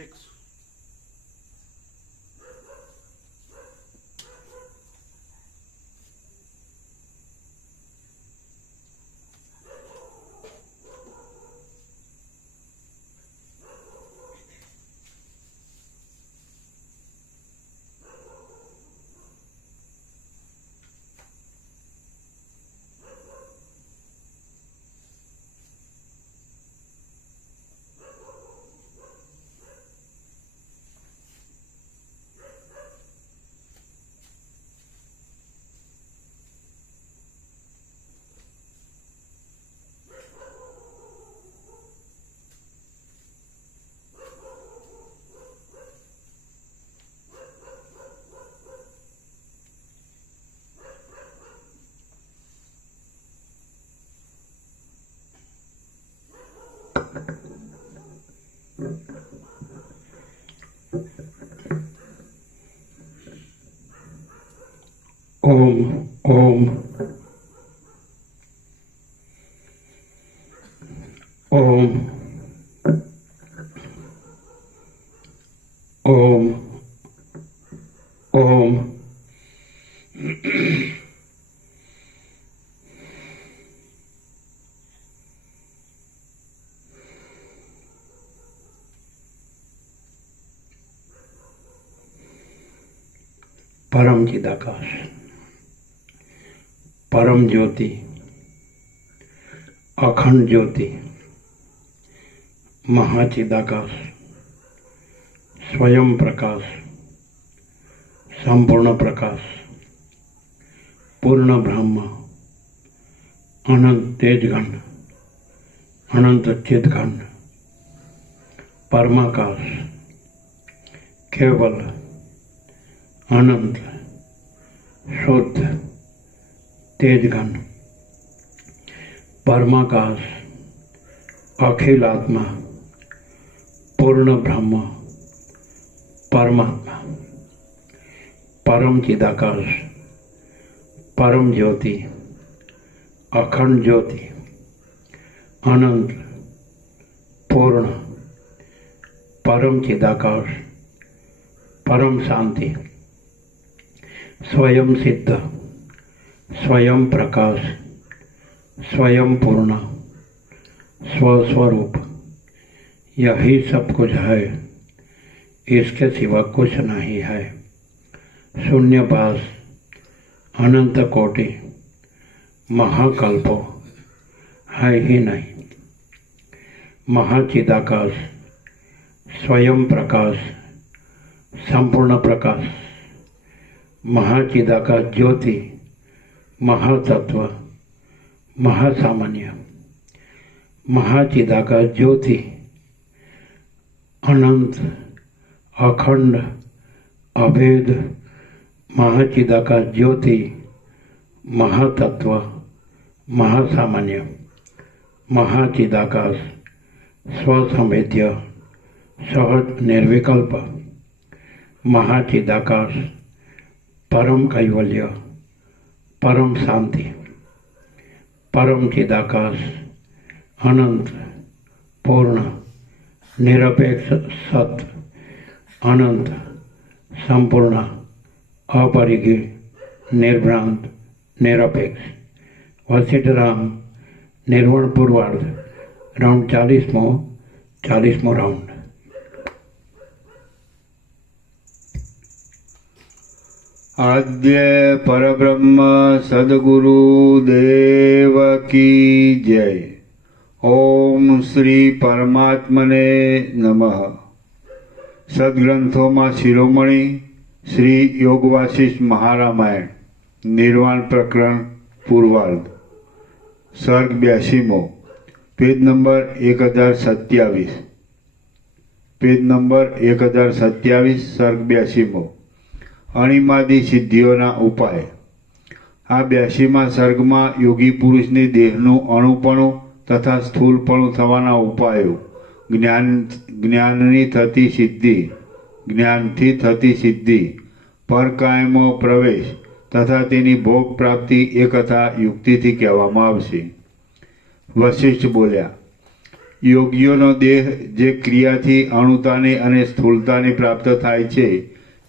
6. Om, Om, Om, Om, Om. परम चिदाकाश, परम ज्योति, अखंड ज्योति, महाचिदाकाश, स्वयं प्रकाश, संपूर्ण प्रकाश, पूर्ण ब्रह्म, अनंत तेजघन, अनंत चिदघन, परमाकाश, केवल, अनंत, शुद्ध, तेजघन, परमाकाश, अखिल आत्मा, पूर्ण ब्रह्म, परमात्मा, परम चिदाकाश, परम ज्योति, अखंड ज्योति, अनंत, पूर्ण, परम चिदाकाश, परम शांति, स्वयं सिद्ध, स्वयं प्रकाश, स्वयं पूर्ण, स्वस्वरूप, यही सब कुछ है, इसके सिवा कुछ नहीं है। शून्यवास, अनंत कोटि, महाकल्पो है ही नहीं। महाचिदाकाश, स्वयं प्रकाश, संपूर्ण प्रकाश, महाचिदाकाश ज्योति, महातत्व, महासामान्य, महाचिदाकाश ज्योति, अनंत, अखंड, अभेद, महाचिदाकाश ज्योति, महातत्व, महासामान्य, महाचिदाकाश, स्वसंवेद्य, सहज निर्विकल्प, महाचिदाकाश, परम कैवल्य, परम शांति, परम चिदाकाश, अनंत, પૂર્ણ, નિરપેક્ષ, સત, અનંત, સંપૂર્ણ, અપરિઘી, નિર્ભ્રાંત, નિરપેક્ષ. વસિષ્ઠરામ નિર્વણ પૂર્વાર્ધ. Round 40મો round. આદ્ય પરબ્રહ્મ સદગુરુ દેવ કી જય. ઓમ શ્રી પરમાત્મને નમઃ. સદગ્રંથોમાં શિરોમણી શ્રી યોગવાસિષ્ઠ મહારામાયણ નિર્વાણ પ્રકરણ પૂર્વાર્ધ. સર્ગ 82મો, પેજ નંબર 1027. Page number 1027, સર્ગ 82મો. અણિમાદી સિદ્ધિઓના ઉપાય. આ 82મા સર્ગમાં યોગી પુરુષની દેહનું અણુપણું તથા સ્થૂલપણું થવાના ઉપાયો, જ્ઞાનથી થતી સિદ્ધિ, પરકાયમો પ્રવેશ તથા તેની ભોગ પ્રાપ્તિ એ કથા યુક્તિથી કહેવામાં આવશે. વશિષ્ઠ બોલ્યા, યોગીઓનો દેહ જે ક્રિયાથી અણુતાને અને સ્થૂળતાને પ્રાપ્ત થાય છે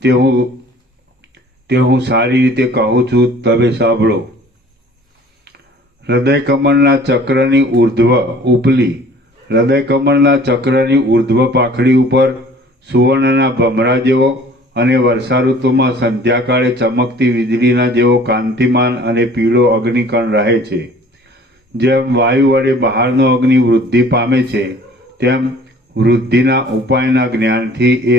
તે હું સારી રીતે કહું છું, તમે સાંભળો. હૃદયકમળના ચક્રની ઉર્ધ્વ પાખડી ઉપર સુવર્ણના ભમરા જેવો અને વર્ષાઋતુમાં સંધ્યાકાળે ચમકતી વીજળીના જેવો કાંતિમાન અને પીળો અગ્નિકણ રહે છે. જેમ વાયુ વડે બહારનો અગ્નિ વૃદ્ધિ પામે છે, તેમ વૃદ્ધિના ઉપાયના જ્ઞાનથી એ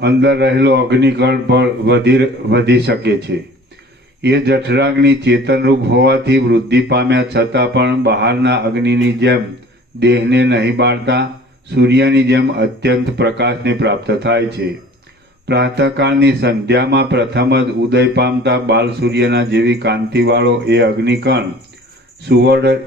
અંદર રહેલો અગ્નિકણ પણ વધી શકે છે. એ જઠરાગ્નિ ચેતનરૂપ હોવાથી વૃદ્ધિ પામ્યા છતાં પણ બહારના અગ્નિની જેમ દેહને નહીં બાળતા સૂર્યની જેમ અત્યંત પ્રકાશને પ્રાપ્ત થાય છે. પ્રાતઃકાળની સંધ્યામાં પ્રથમ જ ઉદય પામતા બાલ સૂર્યના જેવી કાંતિવાળો એ અગ્નિકણ સુવર્ણ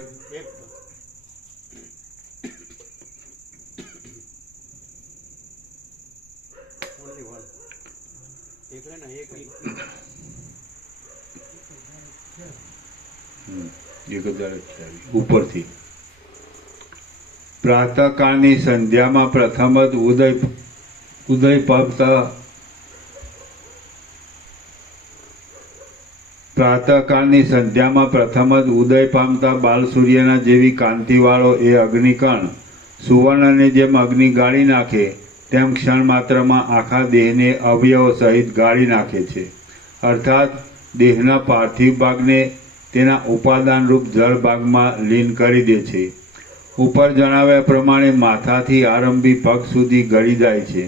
ઉપરથી પ્રાતઃકાળની સંધ્યામાં પ્રથમ જ ઉદય પામતા બાલ સૂર્યના જેવી કાંતિવાળો એ અગ્નિકણ સુવર્ણને જેમ અગ્નિ ગાળી નાખે તેમ ક્ષણ માત્રમાં આખા દેહને અવયવો સહિત ગાળી નાખે છે. અર્થાત દેહના પાર્થિવ ભાગને તેના ઉપાદાનરૂપ જળ ભાગમાં લીન કરી દે છે. ઉપર જણાવ્યા પ્રમાણે માથાથી આરંભી પગ સુધી ગળી જાય છે.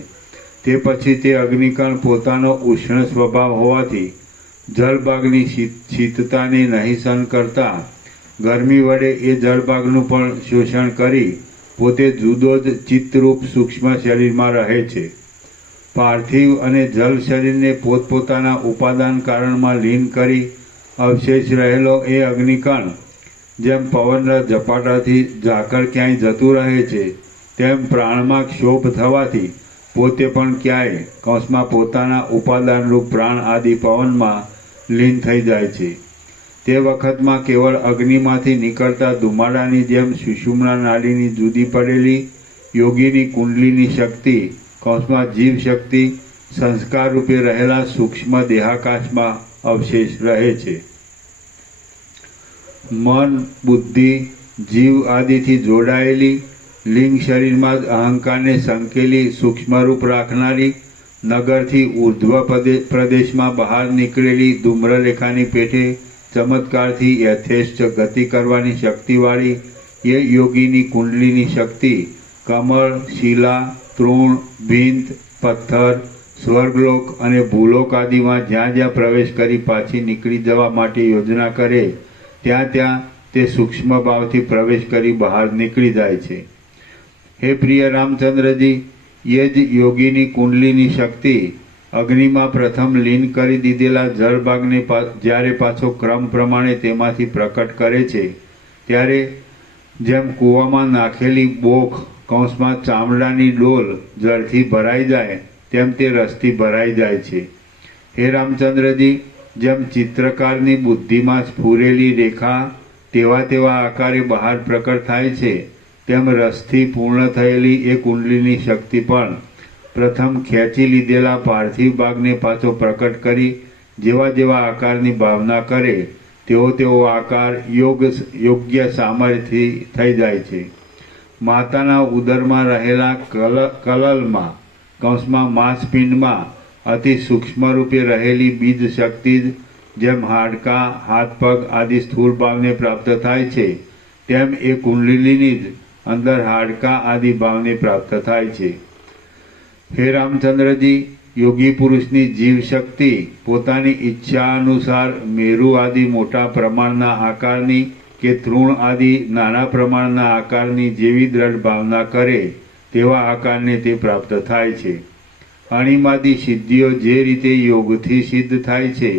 તે પછી તે અગ્નિકણ પોતાનો ઉષ્ણ સ્વભાવ હોવાથી જળભાગની શીતતાને નહીં સહન કરતા ગરમી વડે એ જળભાગનું પણ શોષણ કરી પોતે જુદો જ ચિત્તરૂપ સૂક્ષ્મ શરીરમાં રહે છે. પાર્થિવ અને જલ શરીરને પોતપોતાના ઉપાદાન કારણમાં લીન કરી અવશેષ રહેલો એ અગ્નિકણ જેમ પવનના ઝપાટાથી ઝાકળ ક્યાંય જતું રહે છે, તેમ પ્રાણમાં ક્ષોભ થવાથી પોતે પણ ક્યાંય પોતાના ઉપાદાનરૂપ પ્રાણ આદિ પવનમાં લીન થઈ જાય છે. તે વખતમાં કેવળ અગ્નિમાંથી નીકળતા ધુમાડાની જેમ સુષુમ્ના નાડીની જુદી પડેલી યોગીની કુંડલીની શક્તિ જીવ શક્તિ સંસ્કાર રૂપે રહેલા સૂક્ષ્મ દેહાકાશમાં અવશેષ રહે છે. મન, બુદ્ધિ, જીવ આદિથી જોડાયેલી લિંગ શરીરમાં જ અહંકારને સંકેલી સૂક્ષ્મરૂપ રાખનારી નગરથી ઉર્ધ્વ પ્રદેશમાં બહાર નીકળેલી ધૂમ્રરેખાની પેઠે ચમત્કારથી યથેષ્ટ ગતિ કરવાની શક્તિવાળી એ યોગીની કુંડલીની શક્તિ કમળ, શિલા, તૃણ, ભીંત, પથ્થર, સ્વર્ગલોક અને ભૂલોક આદિમાં જ્યાં જ્યાં પ્રવેશ કરી પાછી નીકળી જવા માટે યોજના કરે ત્યાં તે સૂક્ષ્મ ભાવથી પ્રવેશ કરી બહાર નીકળી જાય છે. હે પ્રિય રામચંદ્રજી, એ જ યોગીની કુંડલીની શક્તિ અગ્નિમાં પ્રથમ લીન કરી દીધેલા જળભાગને જ્યારે પાછો ક્રમ પ્રમાણે તેમાંથી પ્રકટ કરે છે, ત્યારે જેમ કૂવામાં નાખેલી બોખ ચામડાની ડોલ જળથી ભરાઈ જાય તેમ તે રસથી ભરાઈ જાય છે. હે રામચંદ્રજી, જેમ ચિત્રકારની બુદ્ધિમાં સ્ફુરેલી રેખા તેવા તેવા આકારે બહાર પ્રકટ થાય છે, તેમ રસથી પૂર્ણ થયેલી એ કુંડલીની શક્તિ પણ પ્રથમ ખેંચી લીધેલા પાર્થિવ ભાગને પાછો પ્રકટ કરી જેવા જેવા આકારની ભાવના કરે તેવો તેવો આકાર યોગ્ય સામર્થ્યથી થઈ જાય છે. માતાના ઉદરમાં રહેલા કલલમાં કૌંસમાં માંસપિંડમાં અતિ સૂક્ષ્મ રૂપે રહેલી બીજ શક્તિ જ જેમ હાડકાં, હાથ પગ આદિ સ્થૂળ ભાવને પ્રાપ્ત થાય છે, તેમ એ કુંડલીની જ અંદર હાડકાં આદિ ભાવને પ્રાપ્ત થાય છે. હે રામચંદ્રજી, યોગી પુરુષની જીવ શક્તિ પોતાની ઈચ્છા અનુસાર મેરુ આદિ મોટા પ્રમાણના આકારની કે તૃણ આદિ નાના પ્રમાણના આકારની જેવી દ્રઢ ભાવના કરે તેવા આકારને તે પ્રાપ્ત થાય છે. અણિમાદી સિદ્ધિઓ જે રીતે યોગથી સિદ્ધ થાય છે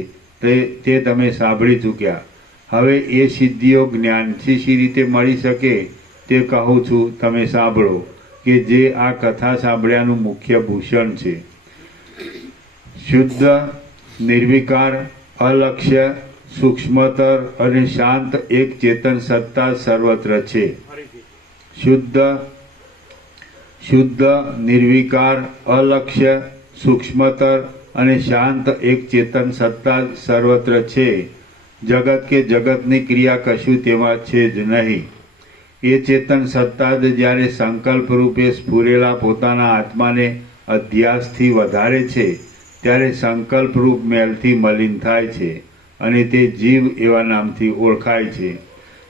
તે તમે સાંભળી ચૂક્યા. હવે એ સિદ્ધિઓ જ્ઞાનથી શી રીતે મળી શકે તે કહું છું, તમે સાંભળો, કે જે આ કથા સાંભળ્યાનું મુખ્ય ભૂષણ છે. શુદ્ધ, નિર્વિકાર, અલક્ષ્ય, સૂક્ષ્મતર અને શાંત એક ચેતન સત્તા સર્વત્ર છે. શુદ્ધ, નિર્વિકાર, અલક્ષ્ય, સૂક્ષ્મતર અને શાંત એક ચેતન સત્તા સર્વત્ર છે. જગત કે જગતની ક્રિયા કશું તેમાં છે જ નહીં. એ ચેતન સત્તા જ જ્યારે સંકલ્પ રૂપે સ્ફુરેલા પોતાના આત્માને અધ્યાસથી વધારે છે ત્યારે સંકલ્પ રૂપ મેલથી મલિન થાય છે અને તે જીવ એવા નામથી ઓળખાય છે.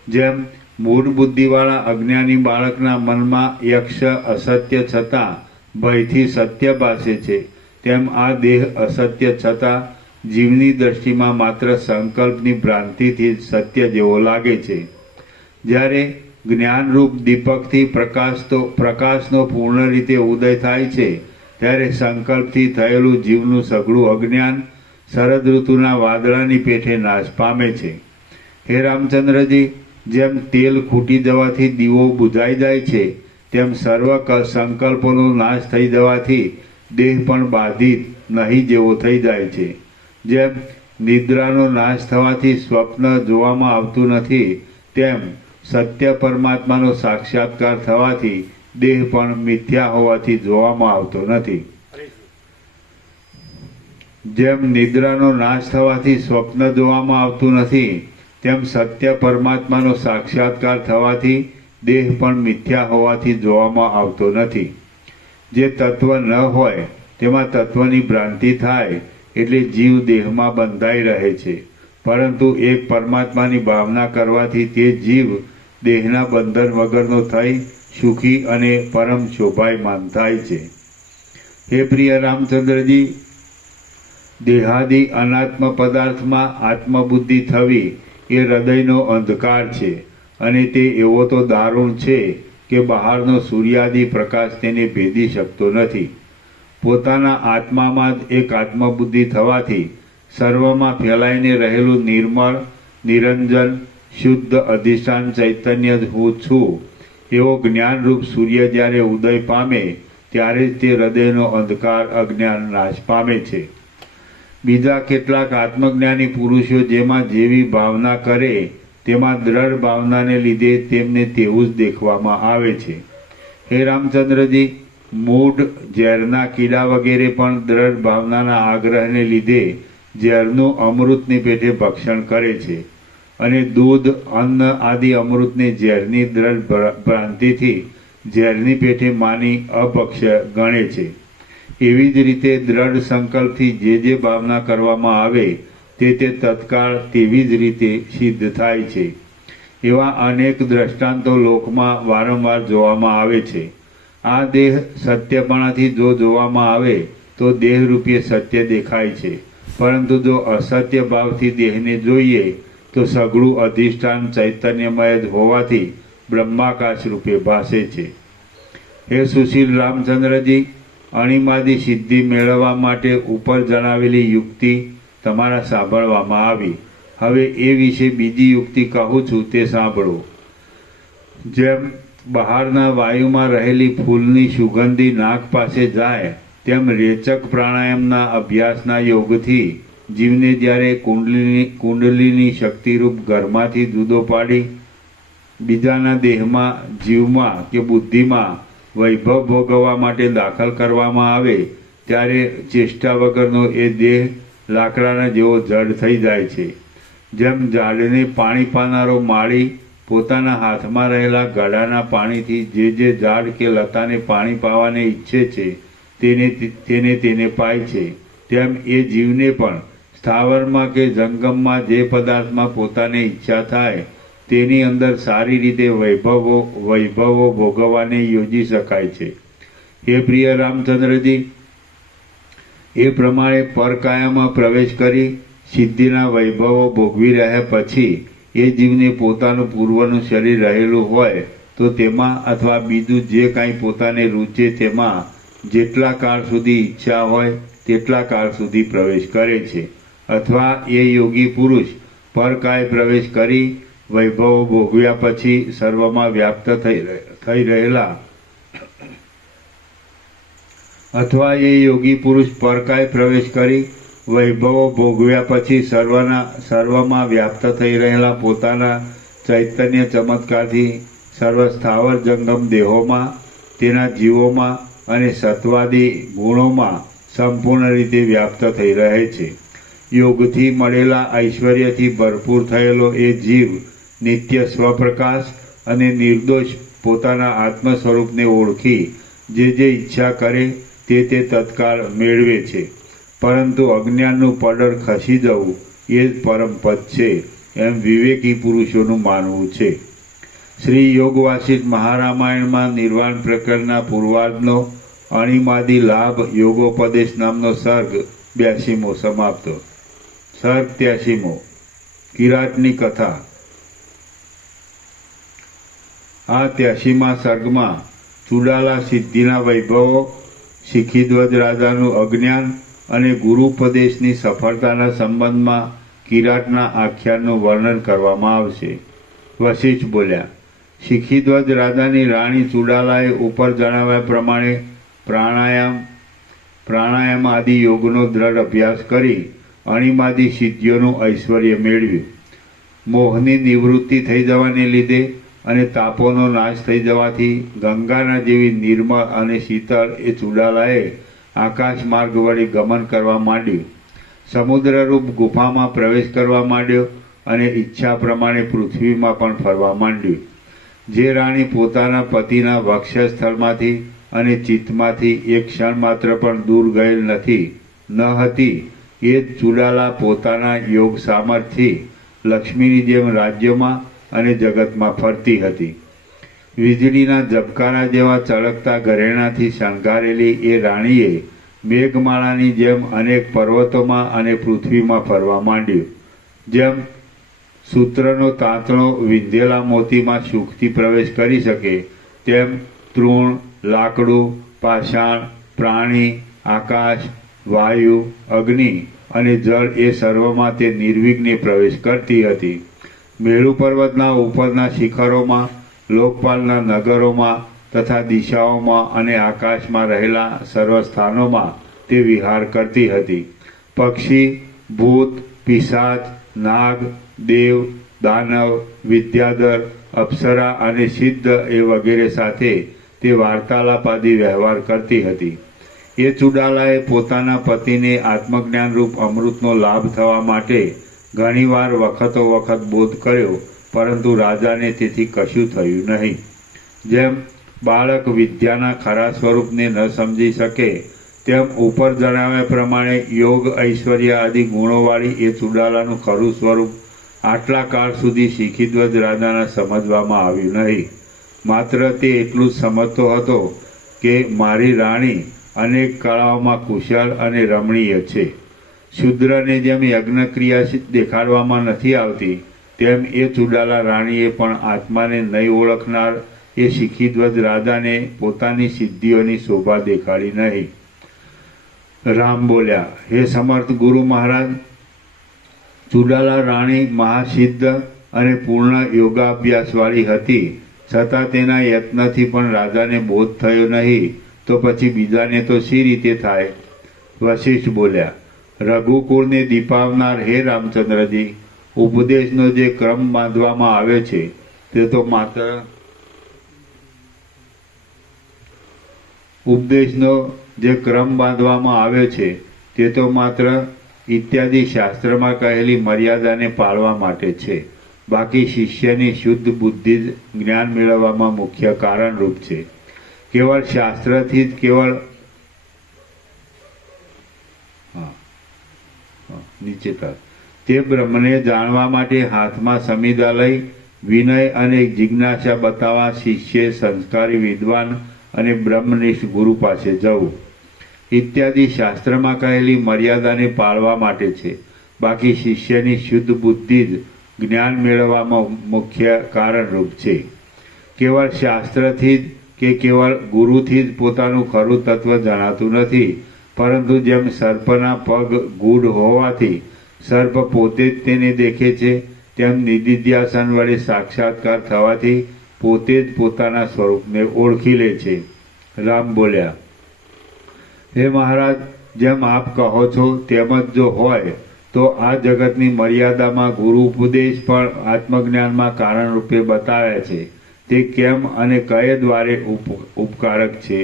જેમ મૂળ બુદ્ધિવાળા અજ્ઞાની બાળકના મનમાં યક્ષ અસત્ય છતાં ભયથી સત્ય ભાસે છે, તેમ આ દેહ અસત્ય છતાં જીવની દ્રષ્ટિમાં માત્ર સંકલ્પની ભ્રાંતિથી સત્ય જેવો લાગે છે. જ્યારે જ્ઞાનરૂપ દીપકથી પ્રકાશનો પૂર્ણ રીતે ઉદય થાય છે ત્યારે સંકલ્પથી થયેલું જીવનું સઘળું અજ્ઞાન શરદ ઋતુના વાદળાની પેઠે નાશ પામે છે. હે રામચંદ્રજી, જેમ તેલ ખૂટી જવાથી દીવો બુઝાઈ જાય છે, તેમ સર્વ સંકલ્પોનો નાશ થઈ જવાથી દેહ પણ બાધિત નહીં જેવો થઈ જાય છે. જેમ નિદ્રાનો નાશ થવાથી સ્વપ્ન જોવામાં આવતું નથી, તેમ સત્ય પરમાત્માનો સાક્ષાત્કાર થવાથી દેહ પણ મિથ્યા હોવાથી જોવામાં આવતો નથી. જેમ નિદ્રાનો નાશ થવાથી સ્વપ્ન જોવામાં આવતું નથી, તેમ સત્ય પરમાત્માનો સાક્ષાત્કાર થવાથી દેહ પણ મિથ્યા હોવાથી જોવામાં આવતો નથી. જે તત્વ ન હોય તેમાં તત્વની ભ્રાંતિ થાય એટલે જીવ દેહમાં બંધાઈ રહે છે, પરંતુ એક પરમાત્માની ભાવના કરવાથી તે જીવ દેહના બંધન વગરનો થઈ સુખી અને પરમ શોભાયમાન થાય છે. હે પ્રિય રામચંદ્રજી, દેહાદિ અનાત્મ પદાર્થમાં આત્મબુદ્ધિ થવી એ હૃદયનો અંધકાર છે અને તે એવો તો દારૂણ છે કે બહારનો સૂર્યાદિ પ્રકાશ તેને ભેદી શકતો નથી. પોતાના આત્મામાં જ એક આત્મબુદ્ધિ થવાથી સર્વમાં ફેલાઈને રહેલું નિર્મળ, નિરંજન, શુદ્ધ અધિષ્ઠાન ચૈતન્ય જ હું છું એવો જ્ઞાનરૂપ સૂર્ય જ્યારે ઉદય પામે ત્યારે જ તે હૃદયનો અંધકાર અજ્ઞાન નાશ પામે છે. બીજા કેટલાક આત્મજ્ઞાની પુરુષો જેમાં જેવી ભાવના કરે તેમાં દ્રઢ ભાવનાને લીધે તેમને તેવું જ દેખવામાં આવે છે. હે રામચંદ્રજી, મૂઢ, ઝેરના કીડા વગેરે પણ દ્રઢ ભાવનાના આગ્રહને લીધે ઝેરનું અમૃતની પેટે ભક્ષણ કરે છે અને દૂધ, અન્ન આદિ અમૃતને ઝેરની દ્રઢ ભ્રાંતિથી ઝેરની પેટે માની અભક્ષ્ય ગણે છે. એવી જ રીતે દ્રઢ સંકલ્પથી જે ભાવના કરવામાં આવે તે તત્કાળ તેવી જ રીતે સિદ્ધ થાય છે. એવા અનેક દ્રષ્ટાંતો લોકમાં વારંવાર જોવામાં આવે છે. આ દેહ સત્યપણાથી જો જોવામાં આવે તો દેહરૂપી સત્ય દેખાય છે, પરંતુ જો અસત્ય ભાવથી દેહને જોઈએ તો સઘળું અધિષ્ઠાન ચૈતન્યમય જ હોવાથી બ્રહ્માકાશ રૂપે ભાસે છે. હે સુશીલ રામચંદ્રજી, અણિમાદી સિદ્ધિ મેળવવા માટે ઉપર જણાવેલી યુક્તિ તમારા સાંભળવામાં આવી. હવે એ વિશે બીજી યુક્તિ કહું છું તે સાંભળો. જેમ બહારના વાયુમાં રહેલી ફૂલની સુગંધી નાક પાસે જાય તેમ રેચક પ્રાણાયામના અભ્યાસના યોગથી જીવને જ્યારે કુંડલીની શક્તિરૂપ ઘરમાંથી જુદો પાડી બીજાના દેહમાં, જીવમાં કે બુદ્ધિમાં વૈભવ ભોગવવા માટે દાખલ કરવામાં આવે ત્યારે ચેષ્ટા વગરનો એ દેહ લાકડાના જેવો જડ થઈ જાય છે. જેમ ઝાડને પાણી પાનારો માળી પોતાના હાથમાં રહેલા ગળાના પાણીથી જે ઝાડ કે લતાને પાણી પાવાને ઈચ્છે છે તેને પાય છે, તેમ એ જીવને પણ સ્થાવરમાં કે જંગમમાં જે પદાર્થમાં પોતાને ઈચ્છા થાય તેની અંદર સારી રીતે વૈભવો ભોગવવાને યોજી શકાય છે. હે પ્રિય રામચંદ્રજી, એ પ્રમાણે પરકાયામાં પ્રવેશ કરી સિદ્ધિના વૈભવો ભોગવી રહ્યા પછી એ જીવને પોતાનું પૂર્વનું શરીર રહેલું હોય તો તેમાં અથવા બીજું જે કાંઈ પોતાને રૂચે તેમાં જેટલા કાળ સુધી ઈચ્છા હોય તેટલા કાળ સુધી પ્રવેશ કરે છે. અથવા એ યોગી પુરુષ પરકાય પ્રવેશ કરી વૈભવો ભોગવ્યા પછી સર્વમાં વ્યાપ્ત થઈ રહેલા અથવા એ યોગી પુરુષ પરકાય પ્રવેશ કરી વૈભવો ભોગવ્યા પછી સર્વમાં વ્યાપ્ત થઈ રહેલા પોતાના ચૈતન્ય ચમત્કારથી સર્વ સ્થાવર જંગમ દેહોમાં, તેના જીવોમાં અને સત્વાદી ગુણોમાં સંપૂર્ણ રીતે વ્યાપ્ત થઈ રહે છે. યોગથી મળેલા ઐશ્વર્યથી ભરપૂર થયેલો એ જીવ નિત્ય સ્વપ્રકાશ અને નિર્દોષ પોતાના આત્મ સ્વરૂપને ઓળખી જે ઈચ્છા કરે તે તત્કાળ મેળવે છે. પરંતુ અજ્ઞાનનું પડર ખસી જવું એ જ પરમ પદ છે એમ વિવેકી પુરુષોનું માનવું છે. શ્રી યોગ વાસિષ્ઠ મહારામાયણમાં નિર્વાણ પ્રકરણના પૂર્વાર્ધનો અણિમાદી લાભ યોગોપદેશ નામનો સર્ગ 82મો સમાપ્ત. સર્ગ 83મો કિરાટની કથા. આ 83મા સર્ગમાં ચુડાલા સિદ્ધિના વૈભવો, શિખીધ્વજ રાજાનું અજ્ઞાન અને ગુરુપદેશની સફળતાના સંબંધમાં કિરાટના આખ્યાનનું વર્ણન કરવામાં આવશે. વશિષ્ઠ બોલ્યા, શિખીધ્વજ રાજાની રાણી ચુડાલાએ ઉપર જણાવ્યા પ્રમાણે પ્રાણાયામ આદિ યોગનો દ્રઢ અભ્યાસ કરી અણિમાદી સિદ્ધિઓનું ઐશ્વર્ય મેળવ્યું. મોહની નિવૃત્તિ થઈ જવાને લીધે અને તાપોનો નાશ થઈ જવાથી ગંગાના જેવી નિર્મળ અને શીતળ એ ચુડાલાએ આકાશ માર્ગ વડે ગમન કરવા માંડ્યું. સમુદ્રરૂપ ગુફામાં પ્રવેશ કરવા માંડ્યો અને ઈચ્છા પ્રમાણે પૃથ્વીમાં પણ ફરવા માંડ્યું. જે રાણી પોતાના પતિના વક્ષસ્થળમાંથી અને ચિત્તમાંથી એક ક્ષણ માત્ર પણ દૂર ગયેલ ન હતી એ જ ચુડાલા પોતાના યોગ સામર્થ્યથી લક્ષ્મીની જેમ રાજ્યોમાં અને જગતમાં ફરતી હતી. વીજળીના ઝબકારા જેવા ચળકતા ઘરેણાથી શણગારેલી એ રાણીએ મેઘમાળાની જેમ અનેક પર્વતોમાં અને પૃથ્વીમાં ફરવા માંડ્યું. જેમ સૂત્રનો તાંતણો વિંધેલા મોતીમાં સુખથી પ્રવેશ કરી શકે તેમ તૃણ, લાકડું, પાષાણ, પ્રાણી, આકાશ, વાયુ, અગ્નિ અને જળ એ સર્વમાં તે નિર્વિઘ્ને પ્રવેશ કરતી હતી. મેરુ પર્વતના ઉપરના શિખરોમાં, લોકપાલના નગરોમાં તથા દિશાઓમાં અને આકાશમાં રહેલા સર્વ સ્થાનોમાં તે વિહાર કરતી હતી. પક્ષી, ભૂત, પિશાચ, નાગ, દેવ, દાનવ, વિદ્યાધર, અપ્સરા અને સિદ્ધ એ વગેરે સાથે તે વાર્તાલાપાદી વ્યવહાર કરતી હતી. એ ચુડાલાએ પોતાના પતિને આત્મજ્ઞાનરૂપ અમૃતનો લાભ થવા માટે ઘણીવાર વખતો વખત બોધ કર્યો, પરંતુ રાજાને તેથી કશું થયું નહીં. જેમ બાળક વિદ્યાના ખરા સ્વરૂપને ન સમજી શકે તેમ ઉપર જણાવ્યા પ્રમાણે યોગ, ઐશ્વર્ય આદિ ગુણોવાળી એ ચુડાલાનું ખરું સ્વરૂપ આટલા કાળ સુધી શિખીધ્વજ રાજાના સમજવામાં આવ્યું નહીં. માત્ર તે એટલું જ સમજતો હતો કે મારી રાણી અનેક કળાઓમાં કુશળ અને રમણીય છે. શૂદ્રને જેમ યજ્ઞક્રિયા દેખાડવામાં નથી આવતી તેમ એ ચુડાલા રાણીએ પણ આત્માને નહીં ઓળખનાર એ શિખીધ્વજ રાજાને પોતાની સિદ્ધિઓની શોભા દેખાડી નહીં. રામ બોલ્યા, હે સમર્થ ગુરુ મહારાજ, ચુડાલા રાણી મહાસિદ્ધ અને પૂર્ણ યોગાભ્યાસવાળી હતી, છતાં તેના યત્નથી પણ રાજાને બોધ થયો નહીં તો પછી બીજાને તો શી રીતે થાય? વશિષ્ઠ બોલ્યા, રઘુકુળને દીપાવનાર હે રામચંદ્રજી, ઉપદેશનો જે ક્રમ બાંધવામાં આવે છે તે તો માત્ર ઇત્યાદિ શાસ્ત્રમાં કહેલી મર્યાદાને પાળવા માટે છે. બાકી શિષ્યની શુદ્ધ બુદ્ધિ જ જ્ઞાન મેળવવામાં મુખ્ય કારણરૂપ છે. કેવળ શાસ્ત્રથી જ તે બ્રહ્મને જાણવા માટે હાથમાં સમિધા લઈ વિનય અને જિજ્ઞાસા બતાવવા શિષ્ય સંસ્કારી વિદ્વાન અને બ્રહ્મનિષ્ઠ ગુરુ પાસે જવું ઇત્યાદિ શાસ્ત્રમાં કહેલી મર્યાદાને પાળવા માટે છે. બાકી શિષ્યની શુદ્ધ બુદ્ધિ જ જ્ઞાન મેળવવામાં મુખ્ય કારણરૂપ છે. કેવળ શાસ્ત્રથી જ કે કેવળ ગુરુથી જ પોતાનું ખરું તત્વ જણાતું નથી, પરંતુ જેમ સર્પના પગ ગૂઢ હોવાથી સર્પ પોતે જ તેને દેખે છે, તેમ નિધિધ્યાસન વડે સાક્ષાત્કાર થવાથી પોતે જ પોતાના સ્વરૂપને ઓળખી લે છે. રામ બોલ્યા, હે મહારાજ, જેમ આપ કહો છો તેમ જ જો હોય તો આ જગતની મર્યાદામાં ગુરુ ઉપદેશ પણ આત્મજ્ઞાનમાં કારણરૂપે બતાવ્યા છે. તે કેમ અને કયે દ્વારે ઉપકારક છે?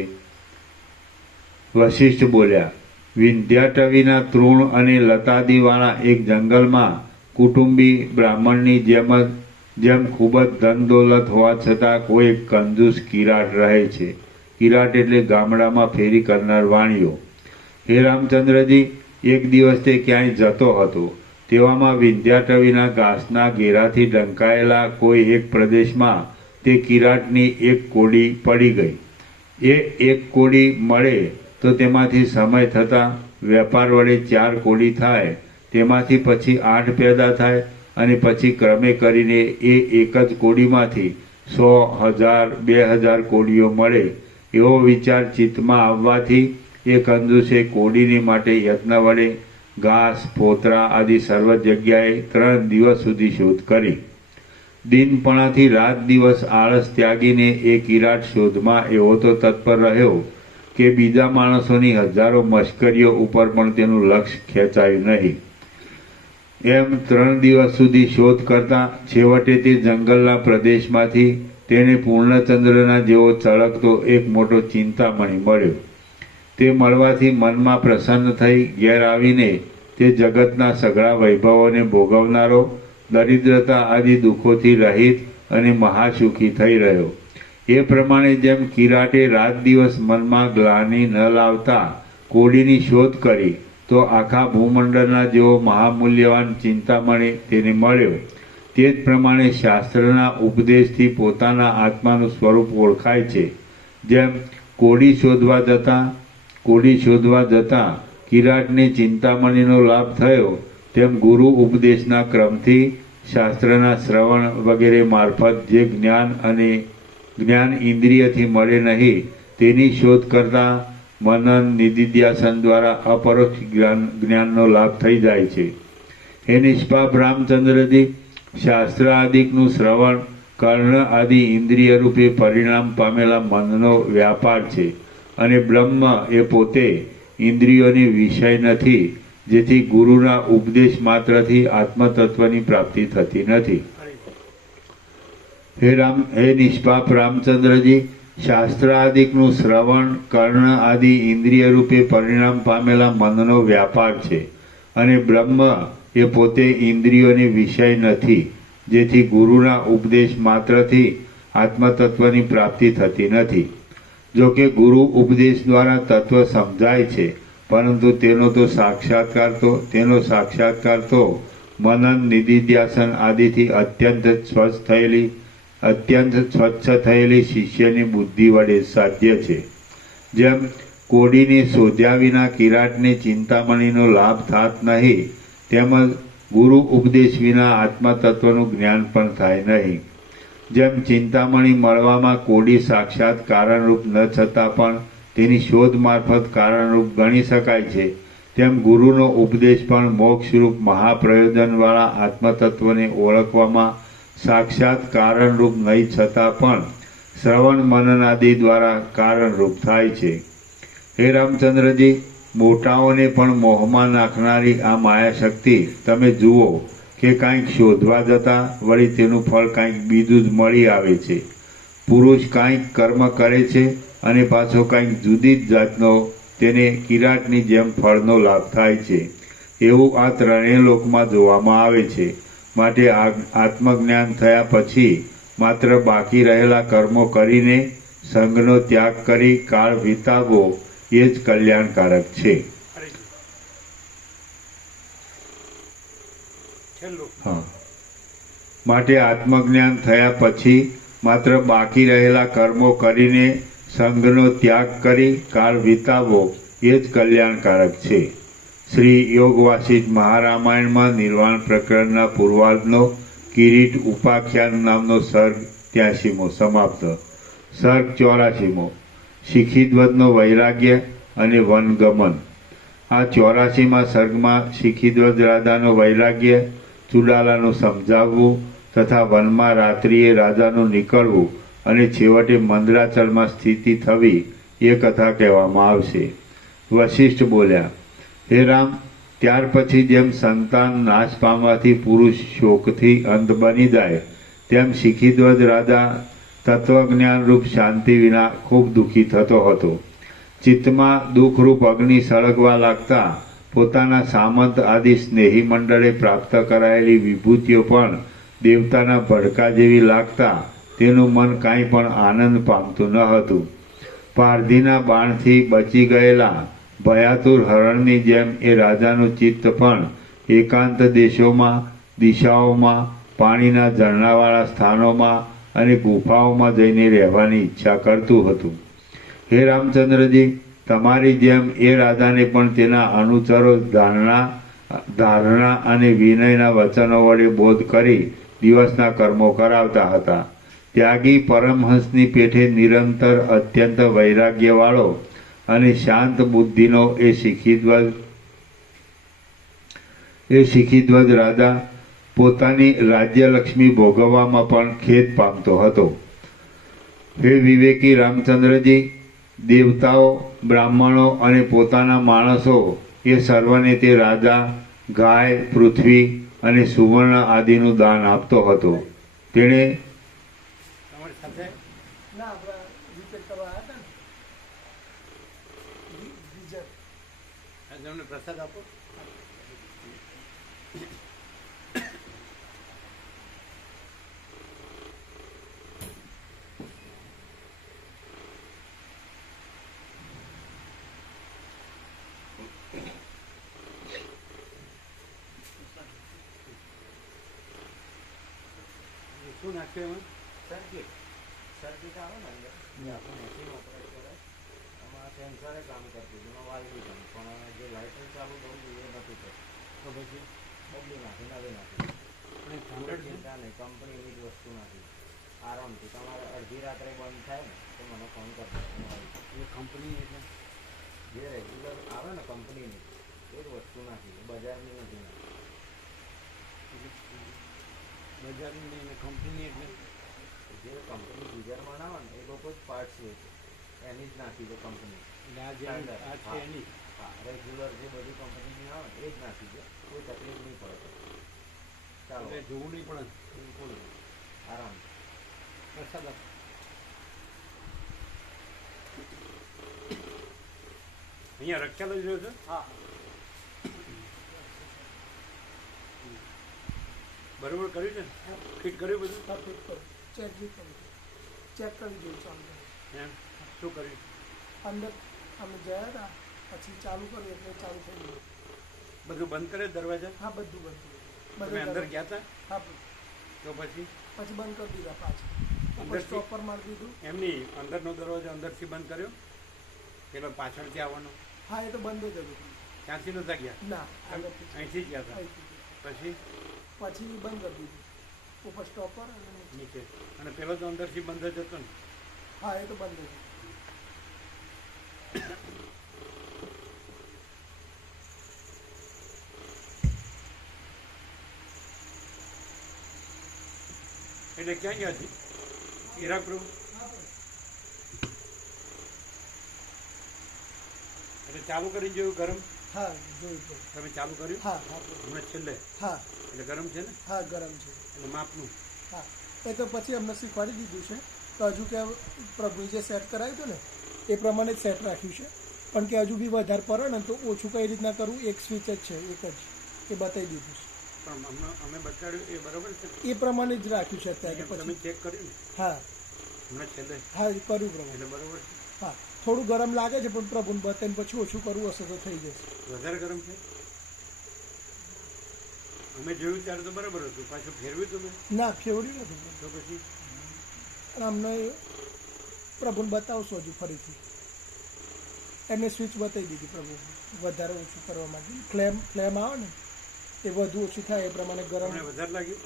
વશિષ્ઠ બોલ્યા, વિંધ્યાટવીના તૃણ અને લતાદીવાળા એક જંગલમાં કુટુંબી બ્રાહ્મણની જેમ ખૂબ જ ધન દોલત હોવા છતાં કોઈ એક કંજૂસ કિરાટ રહે છે. કિરાટ એટલે ગામડામાં ફેરી કરનાર વાણિયો. હે રામચંદ્રજી, એક દિવસ તે ક્યાંય જતો હતો. તેવામાં વિંધ્યાટવીના ઘાસના ઘેરાથી ઢંકાયેલા કોઈ એક પ્રદેશમાં તે કિરાટની એક કોડી પડી ગઈ. એ એક કોડી મળે તો તેમાંથી સમય થતાં વેપાર વડે 4 કોડી થાય, તેમાંથી પછી 8 પેદા થાય અને પછી ક્રમે કરીને એ એક જ કોડીમાંથી 100, 1000, 2000 કોડીઓ મળે. એવો વિચાર ચિત્તમાં આવવાથી એ કંજૂસે કોડીની માટે યત્ન વડે ઘાસ, ફોતરા આદિ સર્વ જગ્યાએ 3 દિવસ સુધી શોધ કરી. દિનપણાથી રાત દિવસ આળસ ત્યાગીને એ કિરાટ શોધમાં એવો તો તત્પર રહ્યો કે બીજા માણસોની હજારો મશ્કરીઓ ઉપર પણ તેનું લક્ષ્ય ખેંચાયું નહીં. એમ 3 દિવસ સુધી શોધ કરતા છેવટે તે જંગલના પ્રદેશમાંથી તેને પૂર્ણચંદ્રના જેવો ચળકતો એક મોટો ચિંતામણી મળ્યો. તે મળવાથી મનમાં પ્રસન્ન થઈ ઘેર આવીને તે જગતના સઘળા વૈભવોને ભોગવનારો, દરિદ્રતા આદિ દુઃખોથી રહિત અને મહાસુખી થઈ રહ્યો. એ પ્રમાણે જેમ કિરાટે રાત દિવસ મનમાં ગ્લાનિ ન લાવતા કોડીની શોધ કરી, તો આખા ભૂમંડળના જેવો મહામૂલ્યવાન ચિંતામણી તેને મળ્યો. તે જ પ્રમાણે શાસ્ત્રના ઉપદેશથી પોતાના આત્માનું સ્વરૂપ ઓળખાય છે. જેમ કોડી શોધવા જતાં કિરાટને ચિંતામણીનો લાભ થયો, તેમ ગુરુ ઉપદેશના ક્રમથી શાસ્ત્રના શ્રવણ વગેરે મારફત જે જ્ઞાન ઇન્દ્રિયથી મળે નહીં, તેની શોધ કરતા મનન નિધિધ્યાસન દ્વારા અપરોક્ષ જ્ઞાનનો લાભ થઈ જાય છે. હે નિષ્પાપ રામચંદ્રજી, શાસ્ત્ર આદિકનું શ્રવણ કર્ણ આદિ ઇન્દ્રિય રૂપે પરિણામ પામેલા મનનો વ્યાપાર છે અને બ્રહ્મ એ પોતે ઇન્દ્રિયોની વિષય નથી, જેથી ગુરુના ઉપદેશ માત્રથી આત્મતત્વની પ્રાપ્તિ થતી નથી. હે નિષ્પાપ રામચંદ્રજી, શાસ્ત્ર આદિકનું શ્રવણ કર્ણ આદિ ઇન્દ્રિય રૂપે પરિણામ પામેલા મનનો વ્યાપાર છે અને બ્રહ્મ એ પોતે ઇન્દ્રિયોની વિષય નથી, જેથી ગુરુના ઉપદેશ માત્રથી આત્મતત્વની પ્રાપ્તિ થતી નથી. જો કે ગુરુ ઉપદેશ દ્વારા તત્વ સમજાય છે, પરંતુ તેનો સાક્ષાત્કાર તો મનન નિધિધ્યાસન આદિથી અત્યંત સ્વચ્છ થયેલી શિષ્યની બુદ્ધિ વડે સાધ્ય છે. જેમ કોડીને શોધ્યા વિના કિરાટને ચિંતામણીનો લાભ થાત નહીં, તેમજ ગુરુ ઉપદેશ વિના આત્મતત્વનું જ્ઞાન પણ થાય નહીં. જેમ ચિંતામણી મળવામાં કોડી સાક્ષાત કારણરૂપ ન છતાં પણ તેની શોધ મારફત કારણરૂપ ગણી શકાય છે, તેમ ગુરુનો ઉપદેશ પણ મોક્ષરૂપ મહાપ્રયોજનવાળા આત્મતત્વને ઓળખવામાં સાક્ષાત કારણરૂપ નહીં છતાં પણ શ્રવણ મનન આદિ દ્વારા કારણરૂપ થાય છે. હે રામચંદ્રજી, મોટાઓને પણ મોહમાં નાખનારી આ માયાશક્તિ તમે જુઓ કે કાંઈક શોધવા જતા વળી તેનું ફળ કાંઈક બીજું જ મળી આવે છે. પુરુષ કાંઈક કર્મ કરે છે અને પાછો કાંઈક જુદી જ જાતનો તેને કિરાટની જેમ ફળનો લાભ થાય છે. એવું આ ત્રણેય લોકમાં જોવામાં આવે છે. માટે આત્મજ્ઞાન થયા પછી માત્ર બાકી રહેલા કર્મો કરીને સંઘનો ત્યાગ કરી કાળ વિતાવવો એ જ કલ્યાણકારક છે. હા, માટે આત્મજ્ઞાન થયા પછી માત્ર બાકી રહેલા કર્મો કરીને સંઘનો ત્યાગ કરી કાળ વિતાવવો એ જ કલ્યાણકારક છે. શ્રી યોગ વાસિષ્ઠ મહારામાયણમાં નિર્વાણ પ્રકરણના પૂર્વાર્ધનો કિરીટ ઉપાખ્યાન નામનો સર્ગ 83મો સમાપ્ત. સર્ગ 84મો શિખીધ્વજનો વૈરાગ્ય અને વનગમન. આ 84મા સર્ગમાં શિખીધ્વજ રાજાનો વૈરાગ્ય, ચુડાલાનું સમજાવવું તથા વનમાં રાત્રિએ રાજાનું નીકળવું અને છેવટે મંદરાચલમાં સ્થિતિ થવી એ કથા કહેવામાં આવશે. વશિષ્ઠ બોલ્યા, હે રામ, ત્યાર પછી જેમ સંતાન નાશ પામવાથી પુરુષ શોકથી અંત બની જાય તેમ શિખીધ્વજ રાજા તત્વજ્ઞાનરૂપ શાંતિ વિના ખૂબ દુઃખી થતો હતો. ચિત્તમાં દુઃખરૂપ અગ્નિ સળગવા લાગતા પોતાના સામંત આદિ સ્નેહી મંડળે પ્રાપ્ત કરાયેલી વિભૂતિઓ પણ દેવતાના ભડકા જેવી લાગતા તેનું મન કાંઈ પણ આનંદ પામતું ન હતું. પારધીના બાણથી બચી ગયેલા ભયાતુર હરણની જેમ એ રાજાનું ચિત્ત પણ એકાંત દેશોમાં, દિશાઓમાં, પાણીના ઝરણાવાળા સ્થાનોમાં અને ગુફાઓમાં જઈને રહેવાની ઈચ્છા કરતું હતું. હે રામચંદ્રજી, તમારી જેમ એ રાજાને પણ તેના અનુચરો ધારણા અને વિનયના વચનો વડે બોધ કરી દિવસના કર્મો કરાવતા હતા. ત્યાગી પરમહંસની પેઠે નિરંતર અત્યંત વૈરાગ્યવાળો અને શાંત બુદ્ધિનો એ શિખીધ્વજ રાજા પોતાની રાજ્યલક્ષ્મી ભોગવવામાં પણ ખેદ પામતો હતો. હે વિવેકી રામચંદ્રજી, દેવતાઓ, બ્રાહ્મણો અને પોતાના માણસો એ સર્વને તે રાજા ગાય, પૃથ્વી અને સુવર્ણ આદિનું દાન આપતો હતો. તેણે પ્રસાદ આપો. શું નાખ્યું એમાં? સર્કિટ આવે ને અંદર આપણે મશીન ઓપરેટ કરે એમાં સેન્સરે કામ કરતું હતું, વાલ્વી કામ, પણ જે લાઇટર ચાલુ થયું એ નથી થતું. તો પછી બદલી નાખી, નવી નાખી. ચિંતા નહીં, કંપનીની જ વસ્તુ નાખી. આરામથી તમારે અડધી રાત્રે બંધ થાય ને તો મને ફોન કરજો. એ કંપની એટલે જે રેગ્યુલર આવે ને કંપનીની એ જ વસ્તુ નાખી, બજારની નથી નાખી. બજારની નહીં, કંપની એટલે જે કંપની ગીઝર બનાવે ને એ લોકો જ પાર્ટ્સ લે છે, એની જ નાખી છે કંપની. એની હા, રેગ્યુલર જે બધી કંપનીની આવે એ જ નાખી છે, કોઈ તકલીફ નહીં પડે. ચાલો, જોવું નહીં પડે, બિલકુલ આરામ. પ્રસાદ અહીંયા રખ્યા લઈ રહ્યો છે. હા, બરોબર કર્યું છે ને? ફિટ કર્યું બધું? હા, ફિટ કર્યું. ચેક કરી જોયું ચાલુ. એમ શું કર્યું? અંદર અમે ગયા હતા પછી ચાલુ કર્યું એટલે ચાલુ થઈ ગયું. બધું બંધ કરે દરવાજા? હા, બધું બંધ કર્યું. તમે અંદર ગયા હતા? હા. તો પછી બંધ કરી દીધા પાછા. અંદર સ્ટોપર મારી દીધું. એમની અંદરનો દરવાજો અંદરથી બંધ કર્યો, પેલો પાછળથી આવવાનો? હા, એ તો બંધ જ હતું. ત્યાંથી નહોતા ગયા? ના, અહીંથી જ ગયા હતા. પછી બંધ કરી દીધું ઉપર સ્ટોપર અને નીચે. અને પેલો તો અંદરથી બંધ જ હતો ને? હા, એ તો બંધ જ. એટલે ક્યાં ગયા છે? હીરાપુર? તો ચાલુ કરી જોયું ગરમ? હા જોયું તો. તમે ચાલુ કર્યું? હા હા હમણાં છેલ્લે? હા એટલે ગરમ છે ને? હા ગરમ છે. એટલે માપનું? હા એ તો પછી અમને શીખવાડી દીધું છે તો હજુ કે પ્રભુએ જે સેટ કરાવ્યું હતું ને એ પ્રમાણે જ સેટ રાખ્યું છે, પણ કે હજુ બી વધારે પડે ને તો ઓછું કઈ રીતના કરવું, એક સ્વિચ જ છે, એક જ એ બતાવી દીધું છે. પણ અમે બતાડ્યું એ બરાબર છે? એ પ્રમાણે જ રાખ્યું છે અત્યારે. તમે પછી ચેક કર્યું ને? હા હમણાં છેલ્લે? હા એ કર્યું પ્રભુ. એટલે બરાબર છે? હા થોડું ગરમ લાગે છે, પણ પ્રભુને બતાવીને પછી ઓછું કરવું હશે તો થઈ જશે. વધારે ગરમ છે? અમે જોયું ત્યારે તો બરાબર હતું, પાછું ફેરવ્યું તમે? ના ફેવડ્યું નથી. તો પછી અમને પ્રભુને બતાવશો હજુ ફરીથી. એમને સ્વિચ બતાવી દીધી પ્રભુ વધારે ઓછું કરવા માટે. ફ્લેમ આવે ને એ વધુ ઓછું થાય એ પ્રમાણે ગરમ. તમને વધારે લાગ્યું?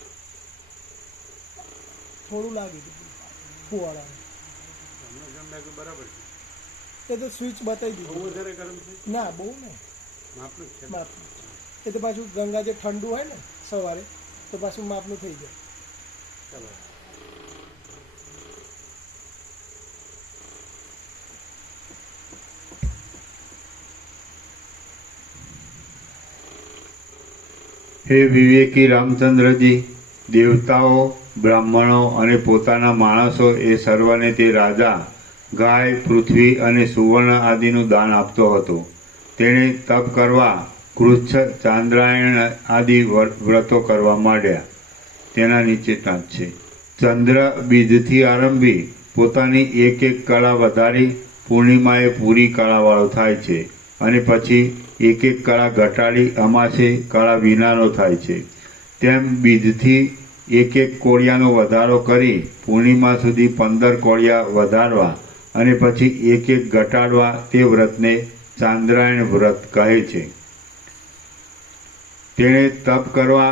થોડું લાગ્યું હતું ફુવાળાને. અમને જેમ લાગ્યું બરાબર છે. એ તો સ્વિચ બતાવી બહુ દીધું. વધારે ગરમ છે? ના બહુ નહીં, માપનું જ છે? માપનું. એ તો પાછું ગંગા જે ઠંડુ હોય ને સવારે તો પાછું માપનું થઈ જાય. ચાલો. હે વિવેકી રામચંદ્રજી, દેવતાઓ, બ્રાહ્મણો અને પોતાના માણસો એ સર્વને તે રાજા ગાય, પૃથ્વી અને સુવર્ણ આદિનું દાન આપતો હતો. તેણે તપ કરવા કૃચ્છ, ચાંદ્રાયણ આદિ વ્રતો કરવા માંડ્યા. તેના નીચેના જ છે. ચંદ્ર બીજથી આરંભી પોતાની એક એક કળા વધારી પૂર્ણિમાએ પૂરી કળાવાળો થાય છે, અને પછી એક એક કળા ઘટાડી અમાસે કળા વિનાનો થાય છે. તેમ બીજથી એક એક કોળિયાનો વધારો કરી પૂર્ણિમા સુધી 15 કોળિયા વધારવા અને પછી એક એક ઘટાડવા તે વ્રતને ચાંદ્રાયણ વ્રત કહે છે. તેણે તપ કરવા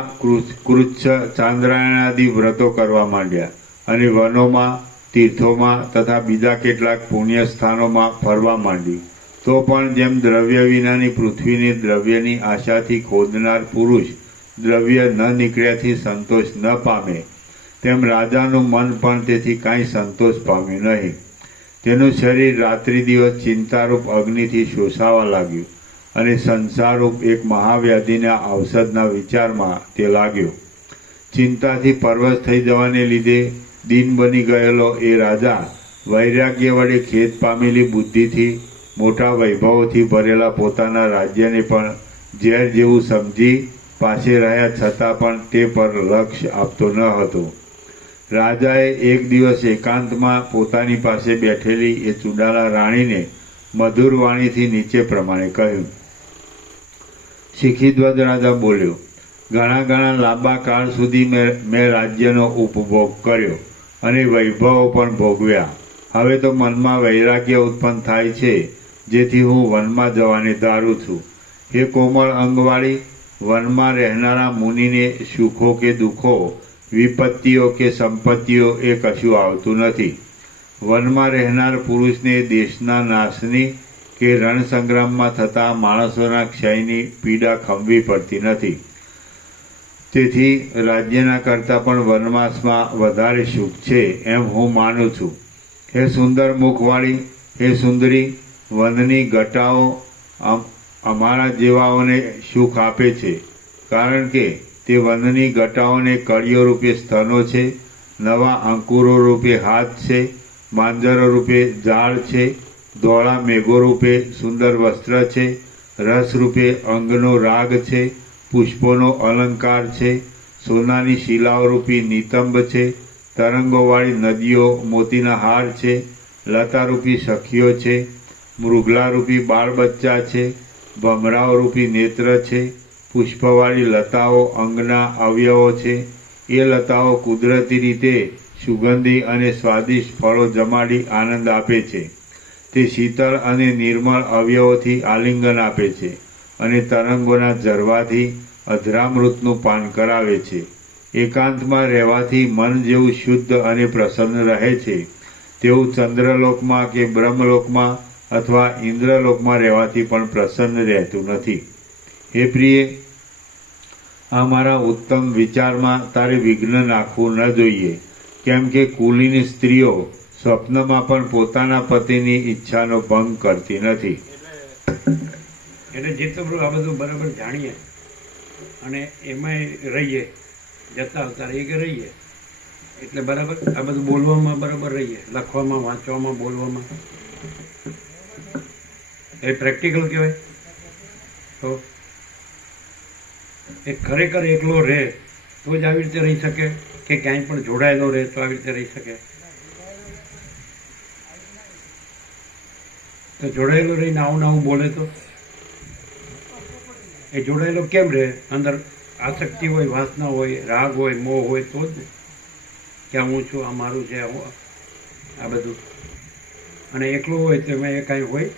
કૃચ્છ, ચાંદ્રાયણ આદિ વ્રતો કરવા માંડ્યા અને વનોમાં, તીર્થોમાં તથા બીજા કેટલાક પુણ્ય સ્થાનોમાં ફરવા માંડ્યું. તો પણ જેમ દ્રવ્ય વિનાની પૃથ્વીને દ્રવ્યની આશાથી ખોદનાર પુરુષ દ્રવ્ય ન નીકળ્યાથી સંતોષ ન પામે, તેમ રાજાનું મન પણ તેથી કાંઈ સંતોષ પામે નહીં. તેનું શરીર રાત્રિ દિવસ ચિંતારૂપ અગ્નિથી શોષાવા લાગ્યું અને સંસારરૂપ એક મહાવ્યાધિના ઔષધના વિચારમાં તે લાગ્યો. ચિંતાથી પરવશ થઈ જવાને લીધે દીન બની ગયેલો એ રાજા વૈરાગ્ય વડે ખેદ પામેલી બુદ્ધિથી મોટા વૈભવોથી ભરેલા પોતાના રાજ્યને પણ ઝેર જેવું સમજી પાસે રહ્યા છતાં પણ તે પર લક્ષ્ય આપતો ન હતો. રાજાએ એક દિવસ એકાંતમાં પોતાની પાસે બેઠેલી એ ચુડાલા રાણીને મધુર વાણીથી નીચે પ્રમાણે કહ્યું. શિખીધ્વજ રાજા બોલ્યો, ઘણા ઘણા લાંબા કાળ સુધી મેં રાજ્યનો ઉપભોગ કર્યો અને વૈભવો પણ ભોગવ્યા. હવે તો મનમાં વૈરાગ્ય ઉત્પન્ન થાય છે, જેથી હું વનમાં જવાને ધારું છું. હે કોમળ અંગવાળી, વનમાં રહેનારા મુનિને સુખો કે દુઃખો, વિપત્તિઓ કે સંપત્તિઓ એ કશું આવતું નથી. વનમાં રહેનાર પુરુષને દેશના નાશની કે રણસંગ્રામમાં થતા માણસોના ક્ષયની પીડા ખમવી પડતી નથી. તેથી રાજ્યના કરતાં પણ વનવાસમાં વધારે સુખ છે એમ હું માનું છું. હે સુંદર મુખવાળી, હે સુંદરી, વનની ઘટાઓ અમારા જેવાઓને સુખ આપે છે, કારણ કે તે વનની ઘટાઓને કળીઓ રૂપે સ્તનો છે, નવા અંકુરો રૂપે હાથ છે, માંજરો રૂપે ઝાડ છે, ધોળા મેઘો રૂપે સુંદર વસ્ત્ર છે, રસ રૂપે અંગનો રાગ છે, પુષ્પોનો અલંકાર છે, સોનાની શિલાઓ રૂપી નિતંબ છે, તરંગોવાળી નદીઓ મોતીના હાર છે, લતારૂપી સખીઓ છે, મૃગલારૂપી બાળ બચ્ચા છે, ભમરાઓ રૂપી નેત્ર છે, પુષ્પવાળી લતાઓ અંગના અવયવો છે. એ લતાઓ કુદરતી રીતે સુગંધી અને સ્વાદિષ્ટ ફળો જમાડી આનંદ આપે છે. તે શીતળ અને નિર્મળ અવયવોથી આલિંગન આપે છે અને તરંગોના ઝરવાથી અધરામૃતનું પાન કરાવે છે. એકાંતમાં રહેવાથી મન જેવું શુદ્ધ અને પ્રસન્ન રહે છે, તેવું ચંદ્રલોકમાં કે બ્રહ્મલોકમાં અથવા ઇન્દ્રલોકમાં રહેવાથી પણ પ્રસન્ન રહેતું નથી. હે પ્રિય, આ મારા ઉત્તમ વિચારમાં તારે વિઘ્ન નાખવું ન જોઈએ, કેમ કે કુલીની સ્ત્રીઓ સ્વપ્નમાં પણ પોતાના પતિની ઈચ્છાનો ભંગ કરતી નથી. એટલે એટલે જેટલું આ બધું બરાબર જાણીએ અને એમાંય રહીએ, જતા આવતા રહીએ કે રહીએ એટલે બરાબર આ બધું બોલવામાં બરાબર રહીએ, લખવામાં, વાંચવામાં, બોલવામાં. એ પ્રેક્ટિકલ કહેવાય. તો એ ખરેખર એકલો રહે તો જ આવી રીતે રહી શકે કે ક્યાંય પણ જોડાયેલો રહે તો આવી રીતે રહી શકે? તો જોડાયેલો રહીને આવું આવું બોલે તો એ જોડાયેલો કેમ રહે? અંદર આસક્તિ હોય, વાસના હોય, રાગ હોય, મોહ હોય તો જ ને કે હું છું, આ મારું છે, આ બધું. અને એકલો હોય તો એમાં એ કાંઈ હોય?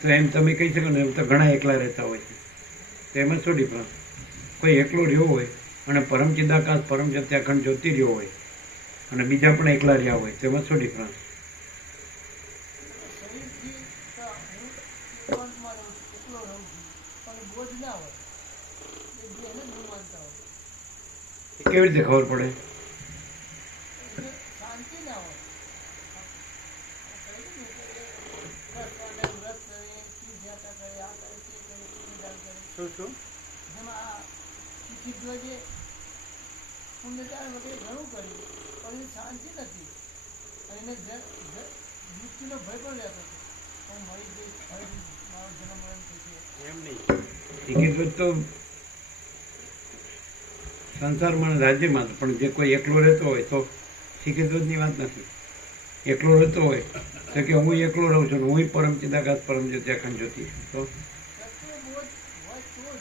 તો એમ તમે કહી શકો ને, એમ તો ઘણા એકલા રહેતા હોય છે, તો એમાં શું ડિફરન્સ? કોઈ એકલો રહ્યો હોય અને પરમ ચિદાકાશ પરમ સત્યાખંડ જ્યોતિ રહ્યો હોય અને બીજા પણ એકલા રહ્યા હોય, તો એમાં શું ડિફરન્સ? શરીરથી તો હું એકાંતમાં રહું છું, એકલો રહું છું, પણ બોજ ના હોય, એ દેહને જ હું માનતા હોય, એ કેવી રીતે ખબર પડે? એટલે શાંતિ ના હોય. શું શું? જેમાં આ ટિકિટ જોઈએ પુણ્યદાન વગેરે ઘણું કર્યું પણ એ શાંતિ નથી, અને એને મૃત્યુનો ભય પણ રહેતો હતો. હું મરી જઈશ, ફરી મારો જન્મ મરણ થશે. એમ નહીં, ટિકિટ તો સંસારમાં રાજ્યમાં, પણ જે કોઈ એકલો રહેતો હોય તો ટિકિટની વાત નથી. એકલો રહેતો હોય તો કે હું એકલો રહું છું, હું પરમ ચિદાકાશ પરમ સત્યાખંડ જ્યોતિ છું. તો સત્ય બોધ હોય તો જ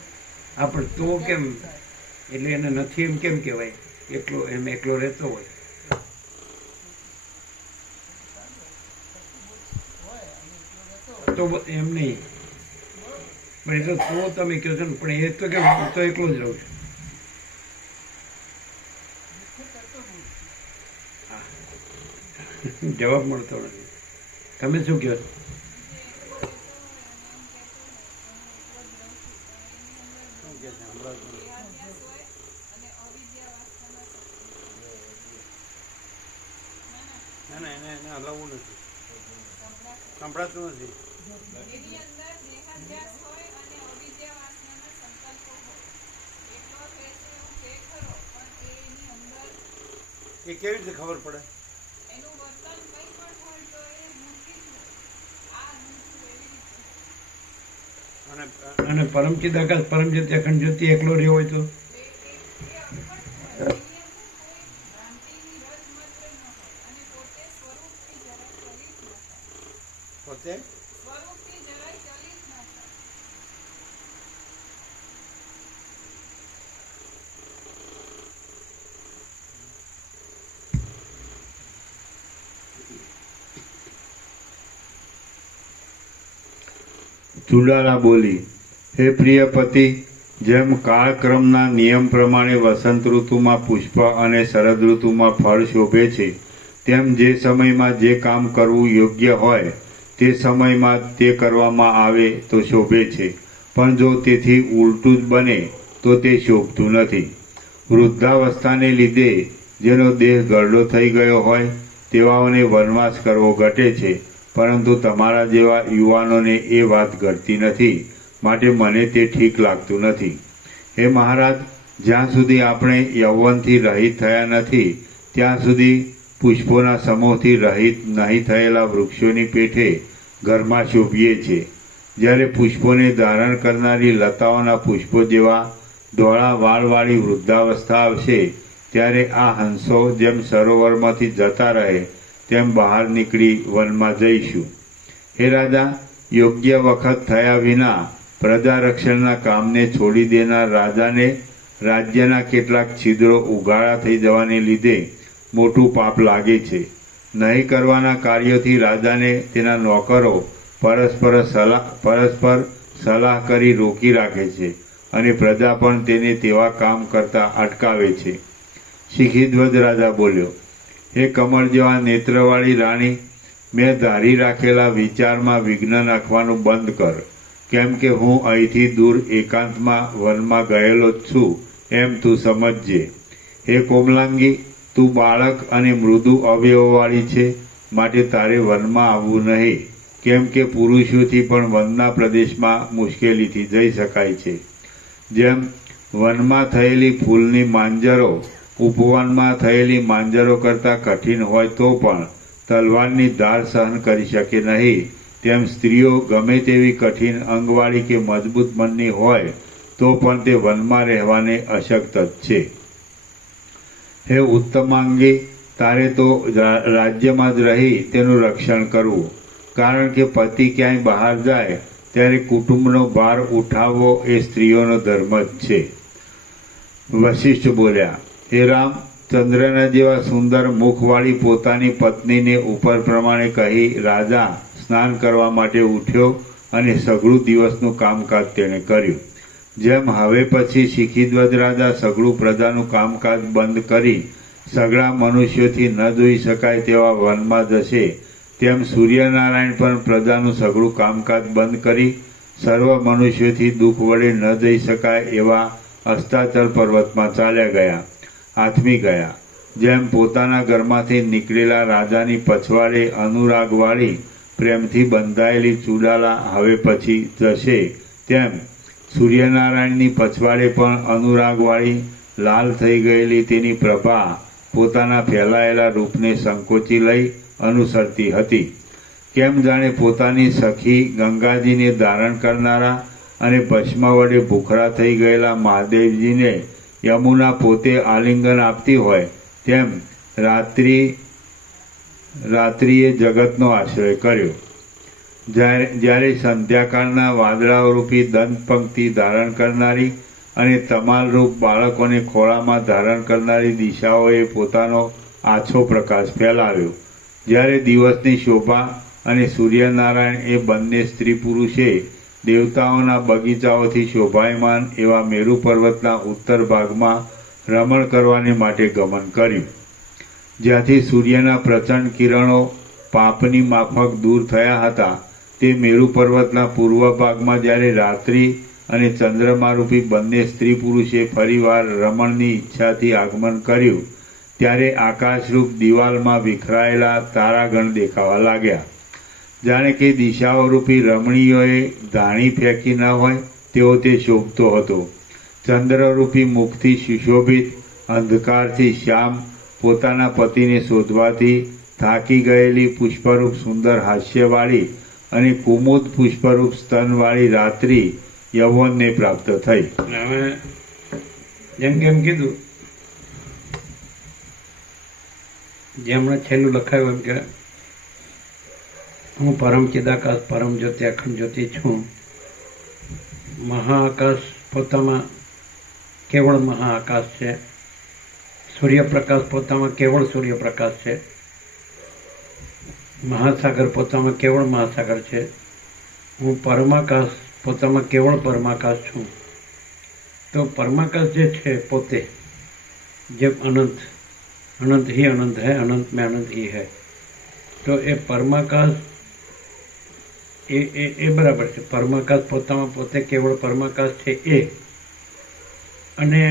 હા, પણ તો કેમ? એટલે એને નથી એમ કેમ કહેવાય? એકલો એમ એકલો રહેતો હોય હોય અને એટલો રહેતો હોય. તો એમ નહીં, પણ એ તો તમે કહો છો ને, પણ એ તો કે હું તો એકલો જ રહું છું. મુખ્ય તત્વબોધ છે. હા, જવાબ મળતો નથી. તમે શું કહો છો? ના ના, એને હલાવવું નથી, સંભળાતું નથી. એની અંદર દેહાધ્યાસ હોય અને અવિદ્યા વાસનાના સંકલ્પો હોય. એકલો રહેશે એવું કે ખરો, પણ એની અંદર એ કેવી રીતે ખબર પડે? એનું વર્તન કંઈ પણ હોય તો એ મૂર્તિ જ હોય. આ હું છું એવી રીતે. અને પરમ ચિદાકાશ પરમ સત્યાખંડ જ્યોતિ એકલો રહ્યો હોય તો એ અખંડ હોય. એની અંદર કોઈ ભ્રાંતિની રજ માત્ર ન હોય અને પોતે સ્વરૂપથી જરાય ચલિત ન થાય. પોતે સ્વરૂપથી જરાય ચલિત ન થાય. ચુડાલા બોલી, હે પ્રિય પતિ, જેમ કાળક્રમના નિયમ પ્રમાણે વસંત ઋતુમાં પુષ્પ અને શરદ ઋતુમાં ફળ શોભે છે, તેમ જે સમયમાં જે કામ કરવું યોગ્ય હોય તે સમયમાં તે કરવામાં આવે તો શોભે છે, પણ જો તેથી ઉલટું જ બને તો તે શોભતું નથી. વૃદ્ધાવસ્થાને લીધે જેનો દેહ ગરડો થઈ ગયો હોય તેવાઓને વનવાસ કરવો ઘટે છે, પરંતુ તમારા જેવા યુવાનોને એ વાત ઘટતી નથી, માટે મને તે ઠીક લાગતું નથી. હે મહારાજ, જ્યાં સુધી આપણે યૌવનથી રહિત થયા નથી ત્યાં સુધી પુષ્પોના સમૂહથી રહિત નહીં થયેલા વૃક્ષોની પેઠે ઘરમાં શોભીએ છીએ. જ્યારે પુષ્પોને ધારણ કરનારી લતાઓના પુષ્પો જેવા ધોળા વાળવાળી વૃદ્ધાવસ્થા આવશે ત્યારે આ હંસો જેમ સરોવરમાંથી જતા રહે તેમ બહાર નીકળી વનમાં જઈશું. હે રાજા, યોગ્ય વખત થયા વિના પ્રજા રક્ષણના કામને છોડી દેનાર રાજાને રાજ્યના કેટલાક છિદ્રો ઉઘાડા થઈ જવાને લીધે મોટું પાપ લાગે છે. નહીં કરવાના કાર્યોથી રાજાને તેના નોકરો પરસ્પર સલાહ કરી રોકી રાખે છે અને પ્રજા પણ તેને તેવા કામ કરતા અટકાવે છે. શિખીધ્વજ રાજા બોલ્યો, હે કમળ જેવા નેત્રવાળી રાણી, મેં ધારી રાખેલા વિચારમાં વિઘ્ન નાખવાનું બંધ કર, કેમ કે હું અહીંથી દૂર એકાંતમાં વનમાં ગયેલો જ છું એમ તું સમજજે. હે કોમલાંગી, તું બાળક અને મૃદુ અવયવવાળી છે, માટે તારે વનમાં આવવું નહીં, કેમ કે પુરુષોથી પણ વનના પ્રદેશમાં મુશ્કેલીથી જઈ શકાય છે. જેમ વનમાં થયેલી ફૂલની માંજરો ઉપવનમાં થયેલી માંજરો કરતાં કઠિન હોય તો પણ તલવારની ધાર સહન કરી શકે નહીં, તેમ સ્ત્રીઓ ગમે તેવી કઠિન અંગવાળી કે મજબૂત મનની હોય તો પણ તે વનમાં રહેવાને અશક્ત જ છે. હે ઉત્તમાંગી, તારે તો રાજ્યમાં જ રહી તેનું રક્ષણ કરવું, કારણ કે પતિ ક્યાંય બહાર જાય ત્યારે કુટુંબનો ભાર ઉઠાવવો એ સ્ત્રીઓનો ધર્મ જ છે. વશિષ્ઠ બોલ્યા, હે રામ, ચંદ્રના જેવા સુંદર મુખવાળી પોતાની પત્નીને ઉપર પ્રમાણે કહી રાજા સ્નાન કરવા માટે ઉઠ્યો અને સઘળું દિવસનું કામકાજ તેણે કર્યું. જેમ હવે પછી શિખીધ્વજ રાજા સઘળું પ્રજાનું કામકાજ બંધ કરી સઘળા મનુષ્યોથી ન જોઈ શકાય તેવા વનમાં જશે, તેમ સૂર્યનારાયણ પણ પ્રજાનું સઘળું કામકાજ બંધ કરી સર્વ મનુષ્યોથી દુઃખ વડે ન જઈ શકાય એવા અસ્તાચલ પર્વતમાં ચાલ્યા ગયા, આથમી ગયા. જેમ પોતાના ઘરમાંથી નીકળેલા રાજાની પછવાડે અનુરાગવાળી પ્રેમથી બંધાયેલી ચૂડાલા હવે પછી જશે, તેમ સૂર્યનારાયણની પછવાડે પણ અનુરાગવાળી લાલ થઈ ગયેલી તેની પ્રભા પોતાના ફેલાયેલા રૂપને સંકોચી લઈ અનુસરતી હતી. કેમ જાણે પોતાની સખી ગંગાજીને ધારણ કરનારા અને ભસ્મ વડે ભૂખરા થઈ ગયેલા મહાદેવજીને યમુના પોતે આલિંગન આપતી હોય, તેમ રાત્રિએ જગતનો આશ્રય કર્યો. જ્યારે સંધ્યાકાળના વાદળારૂપી દંત પંક્તિ ધારણ કરનારી અને તમાલરૂપ બાળકોને ખોળામાં ધારણ કરનારી દિશાઓએ પોતાનો આછો પ્રકાશ ફેલાવ્યો. જ્યારે દિવસની શોભા અને સૂર્યનારાયણ એ બંને સ્ત્રી પુરુષે દેવતાઓના બગીચાઓથી શોભાયમાન એવા મેરુ પર્વતના ઉત્તર ભાગમાં રમણ કરવાને માટે ગમન કર્યું. જ્યાંથી સૂર્યના પ્રચંડ કિરણો પાપની માફક દૂર થયા હતા, તે મેરુ પર્વતના પૂર્વ ભાગમાં જ્યારે રાત્રિ અને ચંદ્રમારૂપી બંને સ્ત્રી પુરુષે ફરીવાર રમણની ઈચ્છાથી આગમન કર્યું, ત્યારે આકાશરૂપ દિવાલમાં વિખરાયેલા તારાગણ દેખાવા લાગ્યા. જાણે કે દિશાઓરૂપી રમણીઓએ ધાણી ફેંકી ન હોય તેવો તે શોભતો હતો. ચંદ્રરૂપી મુખથી સુશોભિત, અંધકારથી શ્યામ, પોતાના પતિને શોધવાથી થાકી ગયેલી પુષ્પરૂપ સુંદર હાસ્યવાળી અને કુમુદ પુષ્પરૂપ સ્તનવાળી રાત્રિ યૌવનને પ્રાપ્ત થઈ. હવે જેમ કે એમ કીધું, જે હમણાં છેલ્લું લખાયું એમ કે હું પરમ ચિદાકાશ પરમ જ્યોતિ અખંડ જ્યોતિ છું. મહાઆકાશ પોતામાં કેવળ મહાઆકાશ છે. સૂર્યપ્રકાશ પોતામાં કેવળ સૂર્યપ્રકાશ છે. મહાસાગર પોતામાં કેવળ મહાસાગર છે. હું પરમાકાશ પોતામાં કેવળ પરમાકાશ છું. તો પરમાકાશ જે છે પોતે, જેમ અનંત, અનંત ही अनंत है, अनंत में अनंत ही है. તો એ પરમાકાશ એ બરાબર છે. પરમાકાશ પોતામાં પોતે કેવળ પરમાકાશ છે એ, અને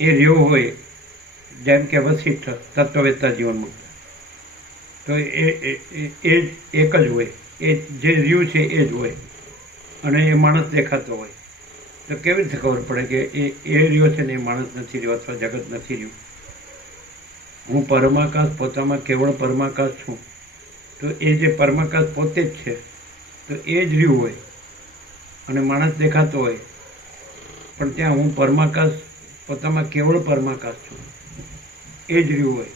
એ રહ્યો હોય જેમ કે વશિષ્ઠ તત્વવેત્તા જીવન મુક્ત, તો એ એક જ હોય. એ જે રહ્યું છે એ જ હોય, અને એ માણસ દેખાતો હોય. તો કેવી રીતે ખબર પડે કે એ રહ્યો છે ને એ માણસ નથી રહ્યો અથવા જગત નથી રહ્યું? હું પરમાકાશ પોતામાં કેવળ પરમાકાશ છું. તો એ જે પરમાકાશ પોતે જ છે, તો એ જ રહ્યું હોય અને માણસ દેખાતો હોય, પણ ત્યાં હું પરમાકાશ પોતામાં કેવળ પરમાકાશ છું એ જ રહ્યું હોય,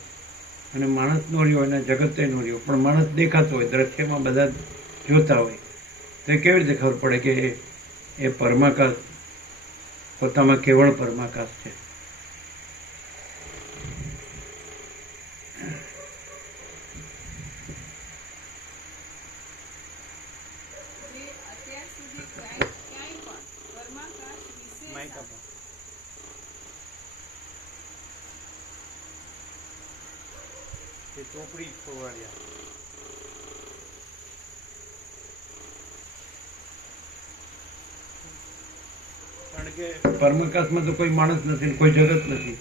અને માણસ નો રહ્યો અને જગતે નો રહ્યો, પણ માણસ દેખાતો હોય, દ્રશ્યમાં બધા જોતા હોય. તો એ કેવી રીતે ખબર પડે કે એ પરમાકાશ પોતામાં કેવળ પરમાકાશ છે? જે અત્યાર સુધી ક્યાંય પણ પરમાકાશ વિશે ચોપડી ખોવાડ્યા. કારણ કે પરમાકાશમાં તો કોઈ માણસ નથી, કોઈ જગત નથી,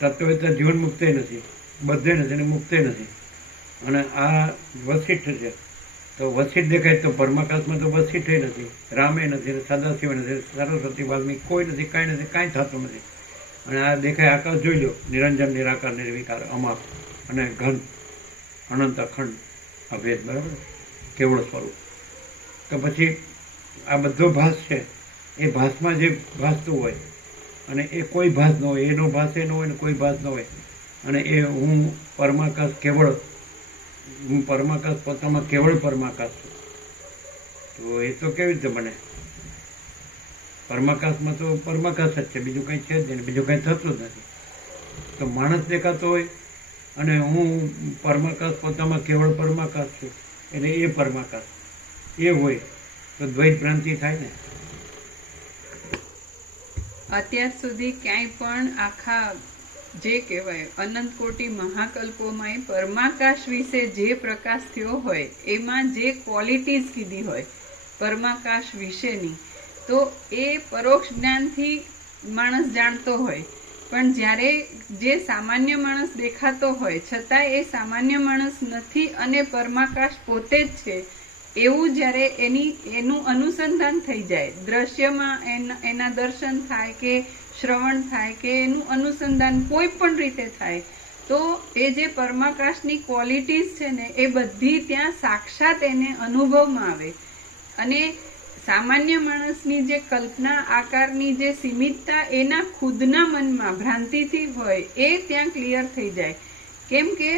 તત્વવેત્તા જીવન મુક્તે નથી, બધે નથી અને મુક્તે નથી. અને આ વસિષ્ઠ છે, તો વસિષ્ઠ દેખાય તો પરમાકાશમાં તો વસિષ્ઠ નથી, રામે નથી, સદાશિવ નથી, સરસ્વતી વાલ્મીકી કોઈ નથી, કાંઈ નથી, કાંઈ થતું નથી. અને આ દેખાય આકાશ જોઈ લો, નિરંજન, નિરાકાર, નિર્વિકાર, અમાર અને ઘન, અનંત, અખંડ, અભેદ, બરાબર, કેવળ સ્વરૂપ. તો પછી આ બધો ભાસ છે, એ ભાસમાં જે ભાસતું હોય અને એ કોઈ ભાસ ન હોય, એનો ભાસ એ ન હોય ને કોઈ ભાસ ન હોય, અને એ હું પરમાકાશ કેવળ, હું પરમાકાશ પોતામાં કેવળ પરમાકાશ છું. તો એ તો કેવી રીતે બને? પરમાકાશમાં તો પરમાકાશ જ છે, બીજું કંઈ છે જ નહીં, બીજું કંઈ થતું જ નથી. તો માણસ દેખાતો હોય અને હું પરમાકાશ પોતામાં કેવળ પરમાકાશ છું, એટલે એ પરમાકાશ એ હોય તો દ્વૈત ભ્રાંતિ થાય ને. અત્યાર સુધી ક્યાંય પણ આખા જે કહેવાય અનંત કોટી મહાકલ્પોમાં પરમાકાશ વિશે જે પ્રકાશ થયો હોય એમાં જે ક્વોલિટીઝ કીધી હોય પરમાકાશ વિશેની, તો એ પરોક્ષ જ્ઞાનથી માણસ જાણતો હોય. પણ જ્યારે જે સામાન્ય માણસ દેખાતો હોય છતાં એ સામાન્ય માણસ નથી અને પરમાકાશ પોતે જ છે એવું જ્યારે એનું અનુસંધાન થઈ જાય, દ્રશ્યમાં એના દર્શન થાય કે શ્રવણ થાય કે એનું અનુસંધાન કોઈ પણ રીતે થાય, તો એ જે પરમાકાશની ક્વોલિટીઝ છે ને એ બધી ત્યાં સાક્ષાત એને અનુભવમાં આવે. અને સામાન્ય માણસની જે કલ્પના આકારની જે સીમિતતા એના ખુદના મનમાં ભ્રાંતિથી હોય એ ત્યાં ક્લિયર થઈ જાય. કેમ કે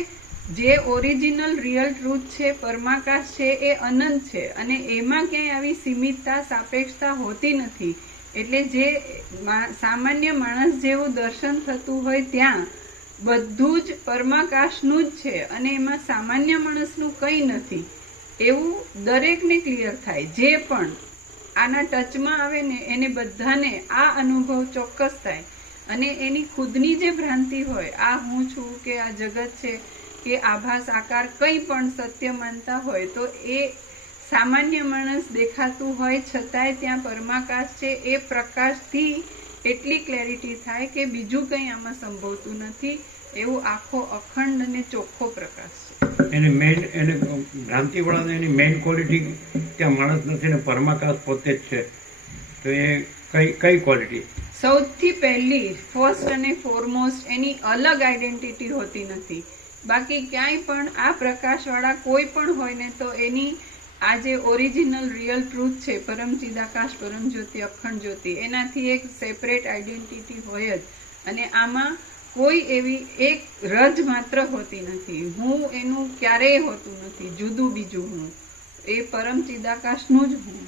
જે ઓરિજિનલ રિયલ ટ્રુથ છે, પરમાકાશ છે, એ અનંત છે અને એમાં ક્યાંય આવી સીમિતતા, સાપેક્ષતા હોતી નથી. એટલે જે સામાન્ય માણસ જેવું દર્શન થતું હોય ત્યાં બધું જ પરમાકાશનું જ છે અને એમાં સામાન્ય માણસનું કંઈ નથી એવું દરેકને ક્લિયર થાય. જે પણ આના ટચમાં આવે ને એને બધાને આ અનુભવ ચોક્કસ થાય. અને એની ખુદની જે ભ્રાંતિ હોય, આ હું છું કે આ જગત છે કે આભાસ આકાર કંઈ પણ સત્ય માનતા હોય, તો એ સામાન્ય માણસ દેખાતું હોય છતાંય ત્યાં પરમાકાશ છે એ પ્રકાશથી એટલી ક્લેરિટી થાય કે બીજું કંઈ આમાં સંભવતું નથી. એવું આખો અખંડ અને ચોખ્ખો પ્રકાશ છે. એને મેઇન, એને ભ્રાંતિવાળાને એની મેઇન ક્વોલિટી ત્યાં માણસ નથી ને પરમાકાશ પોતે જ છે. તો એ કઈ ક્વોલિટી? સૌથી પહેલી, ફર્સ્ટ અને ફોરમોસ્ટ એની અલગ આઈડેન્ટિટી હોતી નથી. બાકી ક્યાંય પણ આ પ્રકાશવાળા કોઈ પણ હોય ને તો એની આ જે ઓરિજિનલ રિયલ ટ્રુથ છે, પરમ ચિદાકાશ, પરમ જ્યોતિ, અખંડ જ્યોતિ, એનાથી એક સેપરેટ આઈડેન્ટિટી હોય જ. અને આમાં કોઈ એવી એક રજ માત્ર હોતી નથી. હું એનું ક્યારેય હોતું નથી જુદું બીજું હું, એ પરમ ચિદાકાશનું જ હું.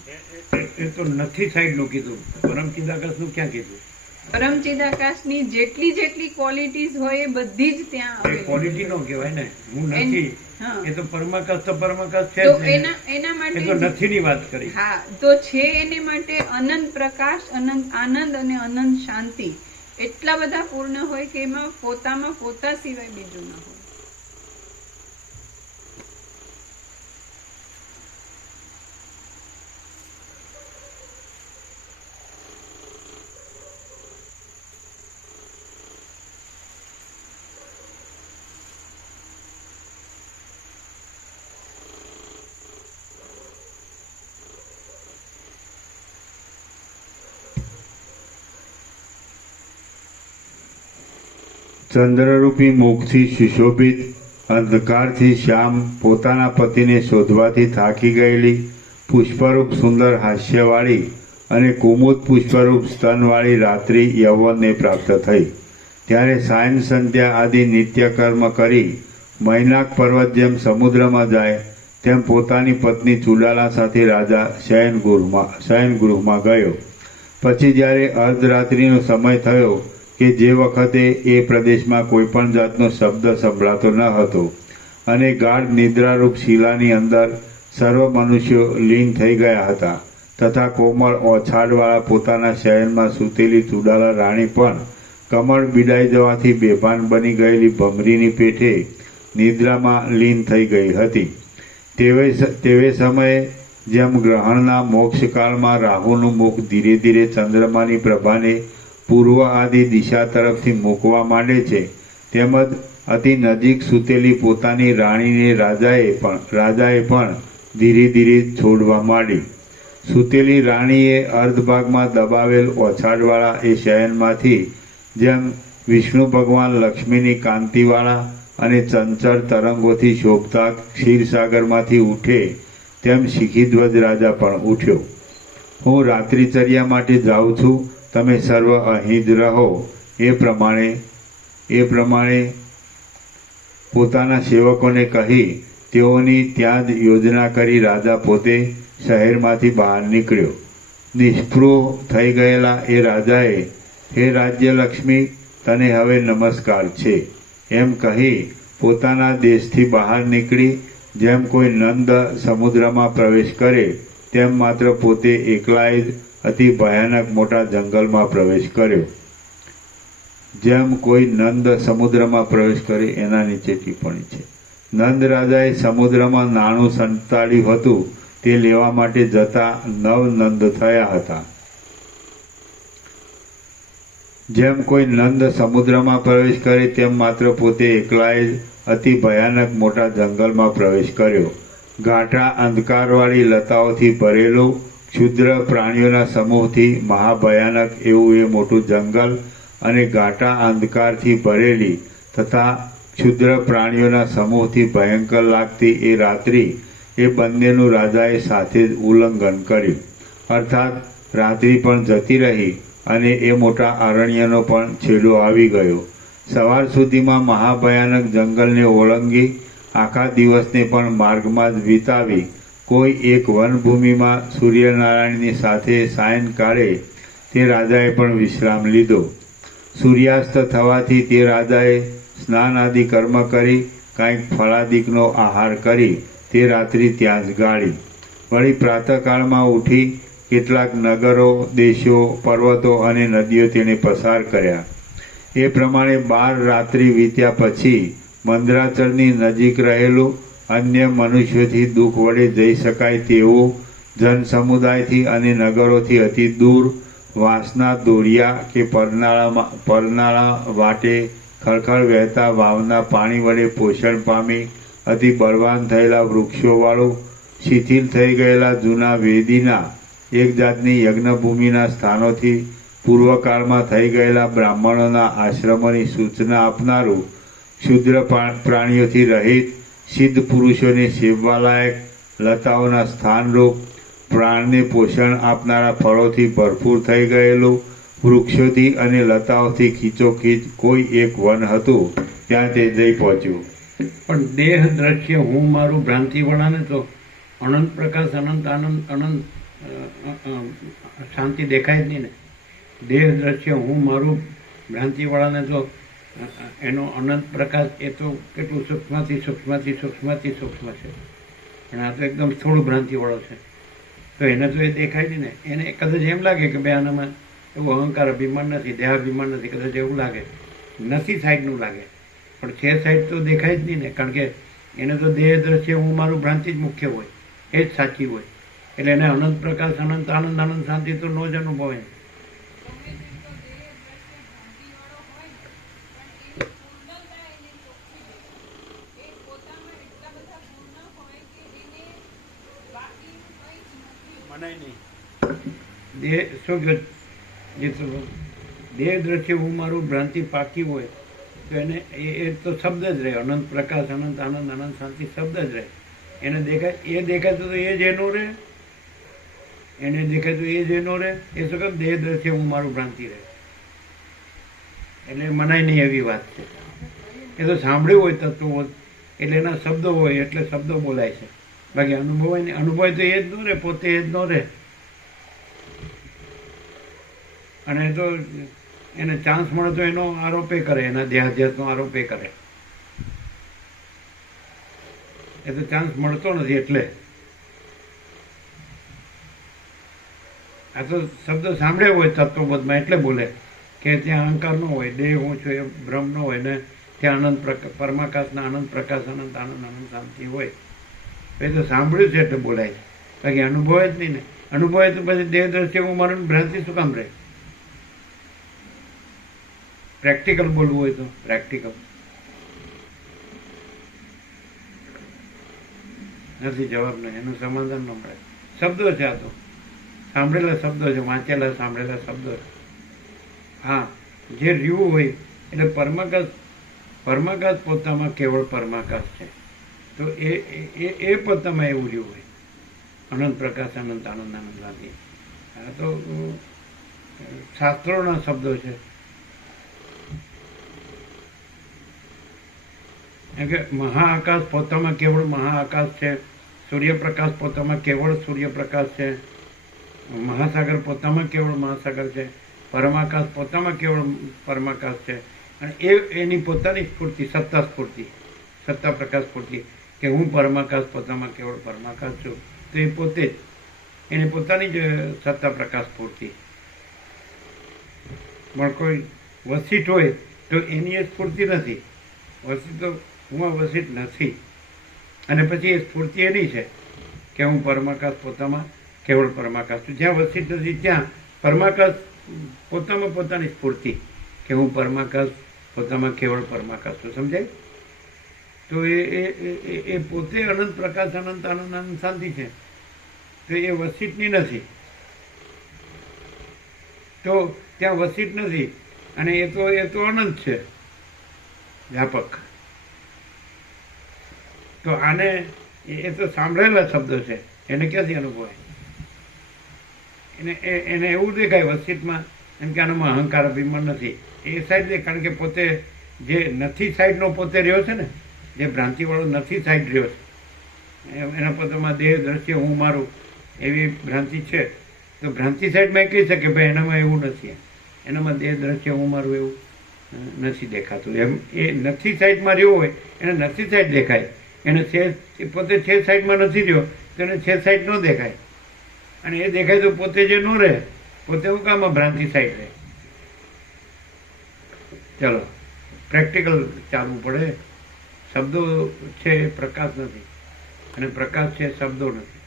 એ તો નથી સાઈડનું કીધું, પરમ ચિદાકાશનું ક્યાં કીધું? પરમ ચિદાકાશની જેટલી ક્વોલિટીઝ હોય એ બધી જ ત્યાં આવે. ક્વોલિટી નો કહેવાય ને, હું નથી. એ તો પરમાકાશ તો પરમાકાશ છે. તો એના માટે તો નથી ની વાત કરી. હા, તો છે એને માટે અનંત પ્રકાશ, અનંત આનંદ અને અનંત શાંતિ એટલા બધા પૂર્ણ હોય કે એમાં પોતામાં પોતા સિવાય બીજું ના હોય. ચંદ્રરૂપી મુખથી સુશોભિત અંધકારથી શ્યામ પોતાના પતિને શોધવાથી થાકી ગયેલી પુષ્પરૂપ સુંદર હાસ્યવાળી અને કુમુદ પુષ્પરૂપ સ્તનવાળી રાત્રિ યૌવનને પ્રાપ્ત થઈ. ત્યારે સાયન સંધ્યા આદિ નિત્યકર્મ કરી મૈનાક પર્વત જેમ સમુદ્રમાં જાય તેમ પોતાની પત્ની ચુડાલા સાથે રાજા શયનગૃહમાં ગયો. પછી જ્યારે અર્ધરાત્રિનો સમય થયો કે જે વખતે એ પ્રદેશમાં કોઈ પણ જાતનો શબ્દ સંભળાતો ન હતો અને ગાઢ નિદ્રારૂપ શિલાની અંદર સર્વ મનુષ્યો લીન થઈ ગયા હતા, તથા કોમળ ઓછાડવાળા પોતાના શયનમાં સૂતેલી ચુડાલા રાણી પણ કમળ બિડાઈ જવાથી બેભાન બની ગયેલી ભમરીની પેઠે નિદ્રામાં લીન થઈ ગઈ હતી. તેવે સમયે જેમ ગ્રહણના મોક્ષકાળમાં રાહુનું મુખ ધીરે ધીરે ચંદ્રમાની પ્રભાને પૂર્વ આદિ દિશા તરફથી મૂકવા માંડે છે, તેમજ અતિ નજીક સૂતેલી પોતાની રાણીને રાજાએ પણ ધીરે ધીરે છોડવા માંડી. સૂતેલી રાણીએ અર્ધભાગમાં દબાવેલ ઓછાડવાળા એ શયનમાંથી જેમ વિષ્ણુ ભગવાન લક્ષ્મીની કાંતિવાળા અને ચંચળ તરંગોથી શોભતા ક્ષીરસાગરમાંથી ઉઠે તેમ શિખીધ્વજ રાજા પણ ઉઠ્યો. હું રાત્રિચર્યા માટે જાઉં છું, તમે સર્વ અહીં જ રહો. એ પ્રમાણે પોતાના સેવકોને કહી તેઓની ત્યાં જ યોજના કરી રાજા પોતે શહેરમાંથી બહાર નીકળ્યો. નિષ્પૃહ થઈ ગયેલા એ રાજાએ, હે રાજ્યલક્ષ્મી, તને હવે નમસ્કાર છે એમ કહી પોતાના દેશથી બહાર નીકળી જેમ કોઈ નંદ સમુદ્રમાં પ્રવેશ કરે તેમ માત્ર પોતે એકલાએ જ અતિ ભયાનક મોટા જંગલમાં પ્રવેશ કર્યો. જેમ કોઈ નંદ સમુદ્રમાં પ્રવેશ કરે એના નીચે ટિપ્પણી છે. નંદ રાજાએ સમુદ્રમાં નાણું સંતાડ્યું હતું તે લેવા માટે જતા 9 નંદ થયા હતા. જેમ કોઈ નંદ સમુદ્રમાં પ્રવેશ કરે તેમ માત્ર પોતે એકલાએ જ અતિ ભયાનક મોટા જંગલમાં પ્રવેશ કર્યો. ઘાટા અંધકારવાળી લતાઓથી ભરેલું ક્ષુદ્ર પ્રાણીઓના સમૂહથી મહાભયાનક એવું એ મોટું જંગલ અને ઘાટા અંધકારથી ભરેલી તથા ક્ષુદ્ર પ્રાણીઓના સમૂહથી ભયંકર લાગતી એ રાત્રિ એ બંનેનું રાજાએ સાથે જ ઉલ્લંઘન કર્યું. અર્થાત રાત્રિ પણ જતી રહી અને એ મોટા અરણ્યનો પણ છેડો આવી ગયો. સવાર સુધીમાં મહાભયાનક જંગલને ઓળંગી આખા દિવસને પણ માર્ગમાં જ વિતાવી કોઈ એક વનભૂમિમાં સૂર્યનારાયણની સાથે સાયંકાળે તે રાજાએ પણ વિશ્રામ લીધો. સૂર્યાસ્ત થવાથી તે રાજાએ સ્નાન આદિ કર્મ કરી કાંઈક ફળાદિકનો આહાર કરી તે રાત્રિ ત્યાં જ ગાળી. વળી પ્રાતઃકાળમાં ઉઠી કેટલાક નગરો, દેશો, પર્વતો અને નદીઓ તેણે પસાર કર્યા. એ પ્રમાણે 12 રાત્રિ વીત્યા પછી મંદરાચળની નજીક રહેલું અન્ય મનુષ્યોથી દુઃખ વડે જઈ શકાય તેવું જનસમુદાયથી અને નગરોથી અતિ દૂર વાંસના દોરિયા કે પરનાળા વાટે ખળખળ વહેતા વાવના પાણી વડે પોષણ પામી અતિ બળવાન થયેલા વૃક્ષોવાળું શિથિલ થઈ ગયેલા જૂના વેદીના એક જાતની યજ્ઞભૂમિના સ્થાનોથી પૂર્વકાળમાં થઈ ગયેલા બ્રાહ્મણોના આશ્રમોની સૂચના આપનારું ક્ષુદ્ર પ્રાણીઓથી રહિત સિદ્ધ પુરુષોને સેવવાલાયક લતાઓના સ્થાનરૂપ પ્રાણને પોષણ આપનારા ફળોથી ભરપૂર થઈ ગયેલું વૃક્ષોથી અને લતાઓથી ખીચોખીચ કોઈ એક વન હતું. ત્યાં તે જઈ પહોંચ્યું. પણ દેહ દ્રશ્ય હું મારું ભ્રાંતિવાળાને તો અનંત પ્રકાશ, અનંત આનંદ, અનંત શાંતિ દેખાય જ નહીં ને. દેહ દ્રશ્ય હું મારું ભ્રાંતિવાળાને તો એનો અનંત પ્રકાશ એ તો કેટલું સૂક્ષ્મથી સૂક્ષ્મ છે. પણ આ તો એકદમ થોડું ભ્રાંતિવાળો છે, તો એને તો એ દેખાય નહીં ને. એને કદાચ એમ લાગે કે ભાઈ આનામાં એવું અહંકાર અભિમાન નથી, દેહાભિમાન નથી, કદાચ એવું લાગે નથી, સાઈડનું લાગે. પણ છે સાઈડ તો દેખાય જ નહીં ને, કારણ કે એને તો દેહ દ્રશ્ય હું મારું ભ્રાંતિ જ મુખ્ય હોય, એ જ સાચી હોય. એટલે એને અનંત પ્રકાશ, અનંત આનંદ, અનંત શાંતિ તો નો જ અનુભવે. દેહ શું કહે, દેહ દ્રશ્ય હું મારું ભ્રાંતિ પાકી હોય તો એને એ તો શબ્દ જ રહે. અનંત પ્રકાશ, અનંત આનંદ, અનંત શાંતિ શબ્દ જ રહે. એને દેખાય, એ દેખાતું તો એ જ એનો રહે, એને દેખાતું એ જ એનો રહે. એ શું કહે, દેહ દ્રશ્ય હું મારું ભ્રાંતિ રહે. એટલે મનાય નહીં એવી વાત છે. એ તો સાંભળ્યું હોય તત્વો, એટલે એના શબ્દો હોય એટલે શબ્દો બોલાય છે. બાકી અનુભવાય નહીં. અનુભવાય તો એ જ ન રહે, પોતે એ જ ન રહે. અને તો એને ચાન્સ મળે તો એનો આરોપે કરે, એના દેહાધ્યાસનો આરોપે કરે. એ તો ચાન્સ મળતો નથી. એટલે આ તો શબ્દ સાંભળ્યો હોય તત્વબોધમાં એટલે બોલે કે ત્યાં અહંકાર ન હોય, દેહ હું છું એ ભ્રમ ન હોય ને ત્યાં અનંત પરમાકાશના અનંત પ્રકાશ, અનંત આનંદ, અનંત શાંતિ હોય. એ તો સાંભળ્યું છે એટલે બોલાય. બાકી અનુભવે જ નહીં ને. અનુભવે તો પછી દેહ દ્રશ્ય હું મારું ભ્રાંતિ શું કામ રહે? પ્રેક્ટિકલ બોલવું હોય તો પ્રેક્ટિકલ. નથી, જવાબ નહીં, એનું સમાધાન ન મળે. શબ્દો છે, આ તો સાંભળેલા શબ્દો છે, વાંચેલા સાંભળેલા શબ્દો છે. હા, જે રહ્યું હોય એટલે પરમાકાશ પોતામાં કેવળ પરમાકાશ છે. તો એ પોતામાં એવું રહ્યું હોય, અનંત પ્રકાશ અનંત આનંદ આનંદાથી. આ તો શાસ્ત્રોના શબ્દો છે. એમ કે મહાઆકાશ પોતામાં કેવળ મહાઆકાશ છે, સૂર્યપ્રકાશ પોતામાં કેવળ સૂર્યપ્રકાશ છે, મહાસાગર પોતામાં કેવળ મહાસાગર છે, પરમાકાશ પોતામાં કેવળ પરમાકાશ છે. અને એની પોતાની સ્ફૂર્તિ, સત્તા પ્રકાશ સ્ફૂર્તિ, કે હું પરમાકાશ પોતામાં કેવળ પરમાકાશ છું. તો એ પોતે જ એની પોતાની જ સત્તા પ્રકાશ સ્ફૂર્તિ. પણ કોઈ વસિત હોય તો એની એ સ્ફૂર્તિ નથી. વસિત તો હું વસિત નથી. અને પછી એ સ્ફૂર્તિ એની છે કે હું પરમાકાશ પોતામાં કેવળ પરમાકાશ છું. જ્યાં વસિત નથી ત્યાં પરમાકાશ પોતામાં પોતાની સ્ફૂર્તિ કે હું પરમાકાશ પોતામાં કેવળ પરમાકાશ છું. સમજાય? તો એ પોતે અનંત પ્રકાશ અનંત આનંદ આનંદ શાંતિ છે. તો એ વસિતની નથી. તો ત્યાં વસિત નથી અને એ તો અનંત છે, વ્યાપક. તો આને એ તો સાંભળેલા શબ્દો છે, એને ક્યાંથી અનુભવાય? એને એવું દેખાય વસિતમાં એમ કે આનામાં અહંકાર અભિમાન નથી. એ સાઈડ દે, કારણ કે પોતે જે નથી સાઈડનો પોતે રહ્યો છે ને, જે ભ્રાંતિવાળો નથી સાઈડ રહ્યો છે, એના પોતામાં દેહ દ્રશ્ય હું મારું એવી ભ્રાંતિ છે. તો ભ્રાંતિ સાઈડમાં એ કહી શકે ભાઈ એનામાં એવું નથી, એનામાં દેહ દ્રશ્ય હું મારું એવું નથી દેખાતું. એમ એ નથી સાઈડમાં રહ્યો હોય એને નથી સાઈડ દેખાય. એને પોતે છે સાઈડમાં નથી રહ્યો તો એને છે સાઈડ ન દેખાય. અને એ દેખાય તો પોતે જે ન રહે, પોતે હું કામ ભ્રાંતિ સાઈડ રહે. ચલો પ્રેક્ટિકલ ચાલવું પડે. શબ્દો છે એ પ્રકાશ નથી અને પ્રકાશ છે શબ્દો નથી.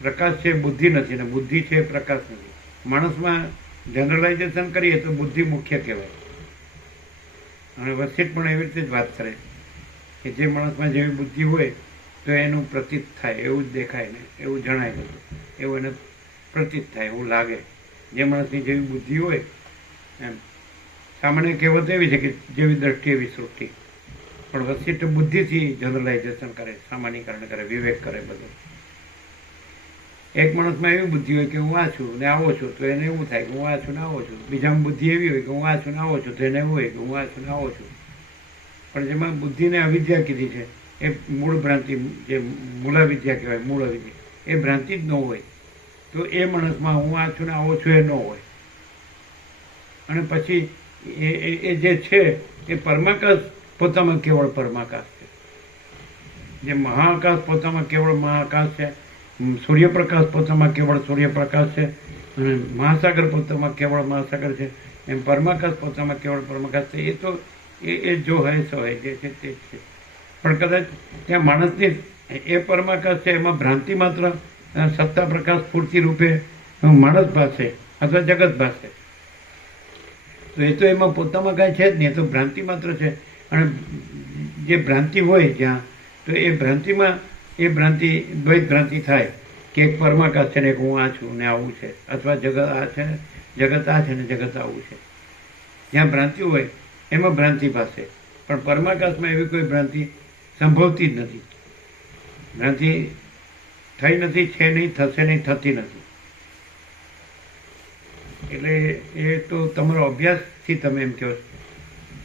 પ્રકાશ છે બુદ્ધિ નથી અને બુદ્ધિ છે પ્રકાશ નથી. માણસમાં જનરલાઇઝેશન કરીએ તો બુદ્ધિ મુખ્ય કહેવાય. અને વસિત પણ એવી રીતે જ વાત કરે કે જે માણસમાં જેવી બુદ્ધિ હોય તો એનું પ્રતીત થાય, એવું જ દેખાય ને એવું જણાય બધું, એવું એને પ્રતીત થાય, એવું લાગે. જે માણસની જેવી બુદ્ધિ હોય એમ. સામાન્ય કહેવત એવી છે કે જેવી દ્રષ્ટિ એવી સૃષ્ટિ. પણ વસિત બુદ્ધિથી જનરલાઇઝેશન કરે, સામાન્યકરણ કરે, વિવેક કરે બધું. એક માણસમાં એવી બુદ્ધિ હોય કે હું આ છું ને આવો છું તો એને એવું થાય કે હું આ છું ને આવો છું. બીજામાં બુદ્ધિ એવી હોય કે હું આ છું ને આવો છું તો એને એવું હોય કે હું આ છું ને આવો છું. પણ જેમાં બુદ્ધિને અવિદ્યા કીધી છે એ મૂળ ભ્રાંતિ, જે મૂળાવિદ્યા કહેવાય, મૂળ અવિદ્યા, એ ભ્રાંતિ જ ન હોય તો એ માણસમાં હું આ છું ને આવો છું એ ન હોય. અને પછી એ જે છે એ પરમાકાશ પોતામાં કેવળ પરમાકાશ છે. જે મહાઆકાશ પોતામાં કેવળ મહાઆકાશ છે, સૂર્યપ્રકાશ પોતામાં કેવળ સૂર્યપ્રકાશ છે, અને મહાસાગર પોતામાં કેવળ મહાસાગર છે. એમ પરમાકાશ પોતામાં કેવળ પરમાકાશ છે. એ તો એ જો હોય સો હોય જે છે તે જ છે. પણ કદાચ ત્યાં માણસની એ પરમાકાશ છે એમાં ભ્રાંતિ માત્ર સત્તા પ્રકાશ સ્ફૂર્તિ રૂપે માણસ પાસે અથવા જગત પાસે. તો એ તો એમાં પોતામાં કાંઈ છે જ નહીં, એ તો ભ્રાંતિ માત્ર છે. અને જે ભ્રાંતિ હોય જ્યાં, તો એ ભ્રાંતિમાં એ ભ્રાંતિ દ્વૈત ભ્રાંતિ થાય કે એક પરમાકાશ છે ને એક હું આ છું ને આવું છે, અથવા જગત આ છે, જગત આ છે ને જગત આવું છે. જ્યાં ભ્રાંતિ હોય એમાં ભ્રાંતિ પાસે. પણ પરમાકાશમાં એવી કોઈ ભ્રાંતિ સંભવતી જ નથી. ભ્રાંતિ થઈ નથી, છે નહીં, થશે નહીં, થતી નથી. એટલે એ તો તમારો અભ્યાસથી તમે એમ કહો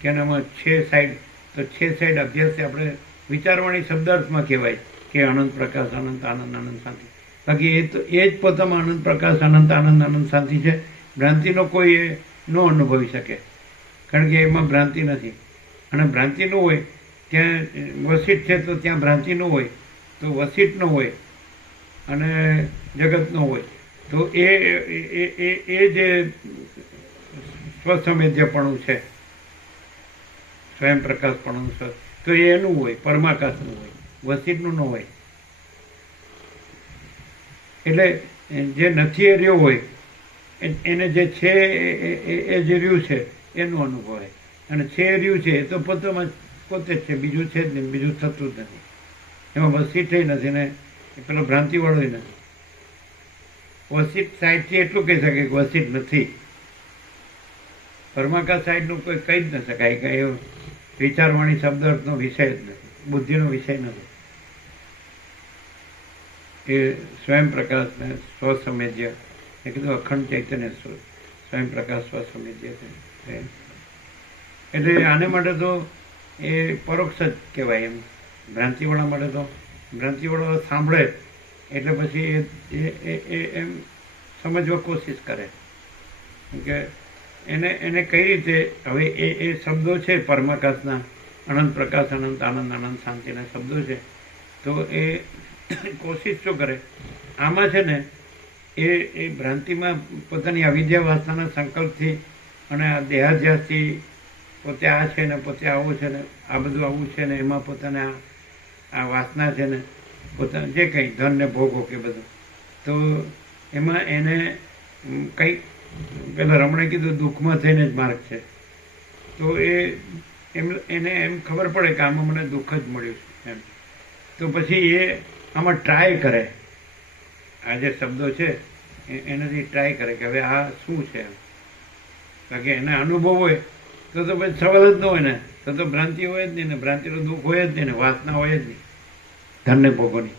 કે એનામાં છે સાઈડ, તો છે સાઈડ અભ્યાસથી આપણે વિચારવાણી શબ્દાર્થમાં કહેવાય કે અનંત પ્રકાશ અનંત આનંદ આનંદ શાંતિ. બાકી એ તો એ જ પોતામાં અનંત પ્રકાશ અનંત આનંદ આનંદ શાંતિ છે. ભ્રાંતિનો કોઈ એ ન અનુભવી શકે, કારણ કે એમાં ભ્રાંતિ નથી. અને ભ્રાંતિ ન હોય ત્યાં વસિત છે તો ત્યાં ભ્રાંતિ ન હોય, તો વસિત ન હોય અને જગત ન હોય તો એ જે સ્વસંવેદ્યપણું છે, સ્વયં પ્રકાશપણું છે, તો એનું હોય, પરમાકાશનું હોય, વસિતનું ન હોય. એટલે જે નથી એ રહ્યો હોય એને જે છે એ જે રહ્યું છે એનું અનુભવાય. અને છે રહ્યું છે એ તો પોતે જ છે, બીજું છે જ નહીં, બીજું થતું જ નથી. એમાં વસીત નથી ને એ પેલો ભ્રાંતિવાળો નથી. વસીત સાઈડથી એટલું કહી શકે કે વસીત નથી. પરમાકાશ સાઈડનું કોઈ કહી જ ન શકાય કે એ વિચારવાણી શબ્દ અર્થનો વિષય જ નથી, બુદ્ધિનો વિષય નથી. એ સ્વયં પ્રકાશને સ્વસમેજ્ય, એ કીધું અખંડ ચૈતન્ય સ્વયં પ્રકાશ સ્વસમેજ્ય છે. એટલે આને માટે તો એ પરોક્ષ જ કહેવાય. એમ ભ્રાંતિવાળા માટે તો ભ્રાંતિવાળો સાંભળે એટલે પછી એ એમ સમજવા કોશિશ કરે કે એને કઈ રીતે હવે એ શબ્દો છે પરમાકાશના, અનંત પ્રકાશ, અનંત આનંદ, અનંત શાંતિના શબ્દો છે. તો એ કોશિશ શું કરે આમાં છે ને એ ભ્રાંતિમાં પોતાની અવિદ્યા વાસનાના સંકલ્પથી અને આ દેહાધ્યાસથી પોતે આ છે ને પોતે આવું છે ને આ બધું આવું છે ને એમાં પોતાને આ વાસના છે ને પોતાને જે કંઈ ધન ને ભોગો કે બધું, તો એમાં એને કંઈક પેલા રમણે કીધું દુઃખમાં થઈને જ માર્ગ છે. તો એને એમ ખબર પડે કે આમાં મને દુઃખ જ મળ્યું છે એમ. તો પછી એ આમાં ટ્રાય કરે, આ જે શબ્દો છે એનાથી ટ્રાય કરે કે હવે આ શું છે એમ. કારણ કે એને અનુભવ હોય તો પછી સવાલ જ ન હોય ને, તો ભ્રાંતિ હોય જ નહીં ને, ભ્રાંતિનું દુઃખ હોય જ નહીં ને, વાસના હોય જ નહીં ધનને ભોગોની.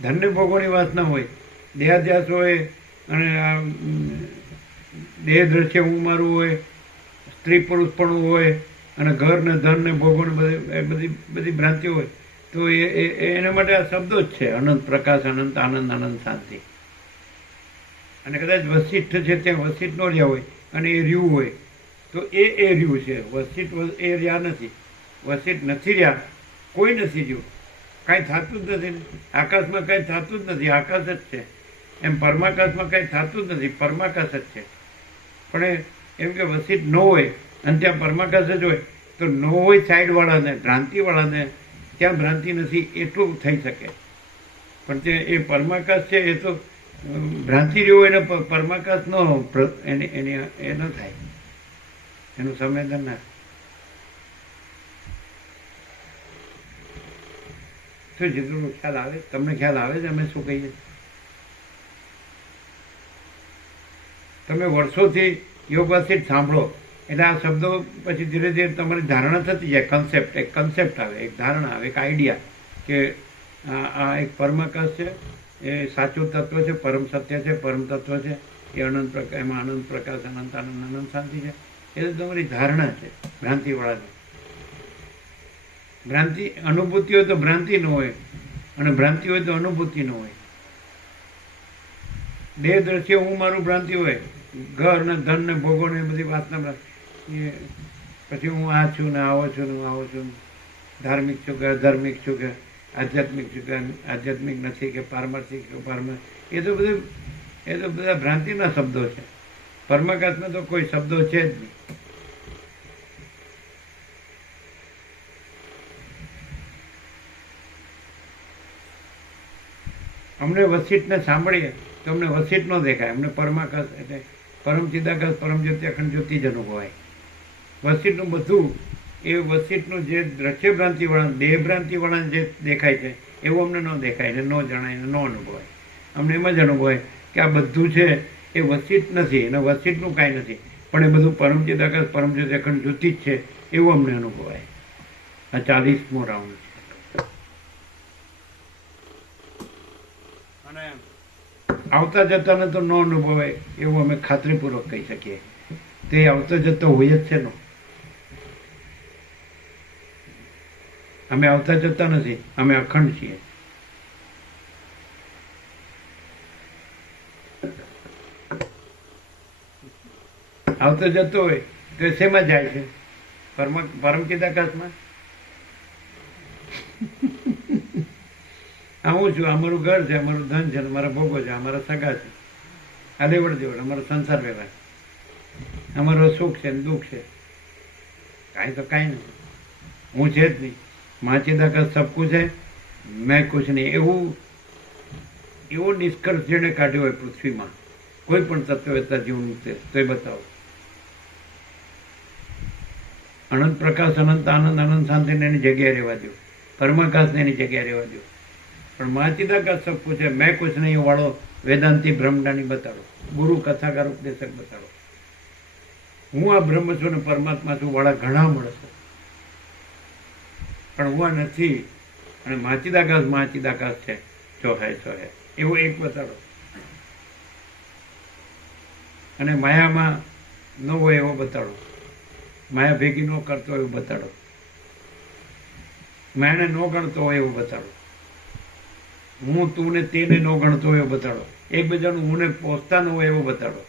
ધનને ભોગોની વાસના હોય, દેહાધ્યાસ હોય અને આ દેહ દ્રશ્ય હું મારું હોય, સ્ત્રી પુરુષપણું હોય અને ઘર ને ધન ને ભોગોને બધી ભ્રાંતિ હોય. તો એના માટે આ શબ્દો જ છે અનંત પ્રકાશ, અનંત આનંદ, અનંત શાંતિ. અને કદાચ વસિષ્ઠ છે ત્યાં વસિષ્ઠ ન રહ્યા હોય અને એ રહ્યું હોય તો એ રહ્યું છે. વસિષ્ઠ એ રહ્યા નથી, વસિષ્ઠ નથી રહ્યા, કોઈ નથી રહ્યું, કાંઈ થતું જ નથી. આકાશમાં કાંઈ થતું જ નથી, આકાશ જ છે. એમ પરમાકાશમાં કાંઈ થતું જ નથી, પરમાકાશ જ છે. પણ એમ કે વસિષ્ઠ ન હોય અને ત્યાં પરમાકાશ જ હોય તો ન હોય સાઈડવાળાને, ભ્રાંતિવાળાને ત્યાં ભ્રાંતિ નથી એટલું થઈ શકે. પણ તે એ પરમાકાશ છે એ તો ભ્રાંતિ રહ્યો એને પરમાકાશ ન એની એ ન થાય, એનું સંવેદન ના. શું જેટલું ખ્યાલ આવે તમને? ખ્યાલ આવે છે અમે શું કહીએ? તમે વર્ષોથી યોગ વસિષ્ઠ સાંભળો એટલે આ શબ્દો પછી ધીરે ધીરે તમારી ધારણા થતી જાય. એક કન્સેપ્ટ આવે, એક ધારણા આવે, એક આઈડિયા કે આ એક પરમાકાશ છે, એ સાચું તત્વ છે, પરમ સત્ય છે, પરમ તત્વ છે, એ અનંત પ્રકાશ, એમાં અનંત પ્રકાશ, અનંત આનંદ, અનંત શાંતિ છે. એ તો તમારી ધારણા છે ભ્રાંતિવાળાની. ભ્રાંતિ અનુભૂતિ હોય તો ભ્રાંતિ ન હોય અને ભ્રાંતિ હોય તો અનુભૂતિ ન હોય. દેહ દ્રશ્ય હું મારું ભ્રાંતિ હોય, ઘર ને ધન ને ભોગો ને બધી વાસના, પછી હું આ છું ને આવો છું ને હું આવો છું, ધાર્મિક છું કે અધાર્મિક છું કે આધ્યાત્મિક છું કે આધ્યાત્મિક નથી કે પારમાર્થિક કે એ તો બધા ભ્રાંતિના શબ્દો છે. પરમાકાશમાં તો કોઈ શબ્દો છે જ નહીં. અમને વસિષ્ઠને સાંભળીએ તો અમને વસિષ્ઠ ન દેખાય, અમને પરમાકાશ એટલે પરમ ચિદાકાશ, પરમ જ્યોતિ, અખંડ જ્યોતિ જ અનુભવાય. વસિષ્ઠનું બધું એ વસિષ્ઠનું જે દ્રશ્ય ભ્રાંતિવાળા, દેહ ભ્રાંતિવાળાને જે દેખાય છે એવું અમને ન દેખાય ને ન જણાય ને ન અનુભવાય. અમને એમ જ અનુભવાય કે આ બધું છે એ વસિષ્ઠ નથી અને વસિષ્ઠનું કાંઈ નથી, પણ એ બધું પરમ ચિદાકાશ, પરમ જ્યોતિ, અખંડ જ્યોતિ જ છે એવું અમને અનુભવાય. આ 40મો રાઉન્ડ છે. અને આવતા જતાને તો ન અનુભવાય એવું અમે ખાતરીપૂર્વક કહી શકીએ. તે આવતો જતો હોય જ છે નો. અમે આવતા જતા નથી, અમે અખંડ છીએ. આવતો જતો હોય તો શેમાં જાય છે? પરમ ચિદાકાશમાં. હું છું, અમારું ઘર છે, અમારું ધન છે, અમારા ભોગો છે, અમારા સગા છે, આ દેવડ દેવડ, અમારો સંસાર વ્યવહાર, અમારો સુખ છે દુઃખ છે, કાંઈ તો કાંઈ નથી. હું છે જ નહીં. મા ચિદાકાશ સબકું છે, મેં કુછ નહીં. એવો નિષ્કર્ષ જેને કાઢ્યો હોય પૃથ્વીમાં કોઈ પણ તત્વવેત્તા જીવનું તે બતાવો. અનંત પ્રકાશ, અનંત આનંદ, અનંત શાંતિને એની જગ્યાએ રહેવા દો, પરમાકાશને એની જગ્યાએ રહેવા દો. પણ માચિદાકાશ સબ કુછ है, मैं कुछ नहीं વાળો વેદાંતિ બ્રહ્મદાની બતાડો, ગુરુ કથાકાર ઉપદેશક બતાડો. હું આ બ્રહ્મ છું ને પરમાત્મા છું વાળા ઘણા મળશે, પણ હું આ નથી અને માચિદાકાશ છે, જો હે એવો એક બતાડો. અને માયામાં ન હોય એવો બતાડો, માયા ભેગી ન કરતો એવું બતાડો, માયાને ન ગણતો હોય એવું બતાડો, હું તું ને તેને ન ગણતો હોય એવું બતાડો, એકબીજાનું હું ને પહોંચતા ન હોય એવું બતાડો.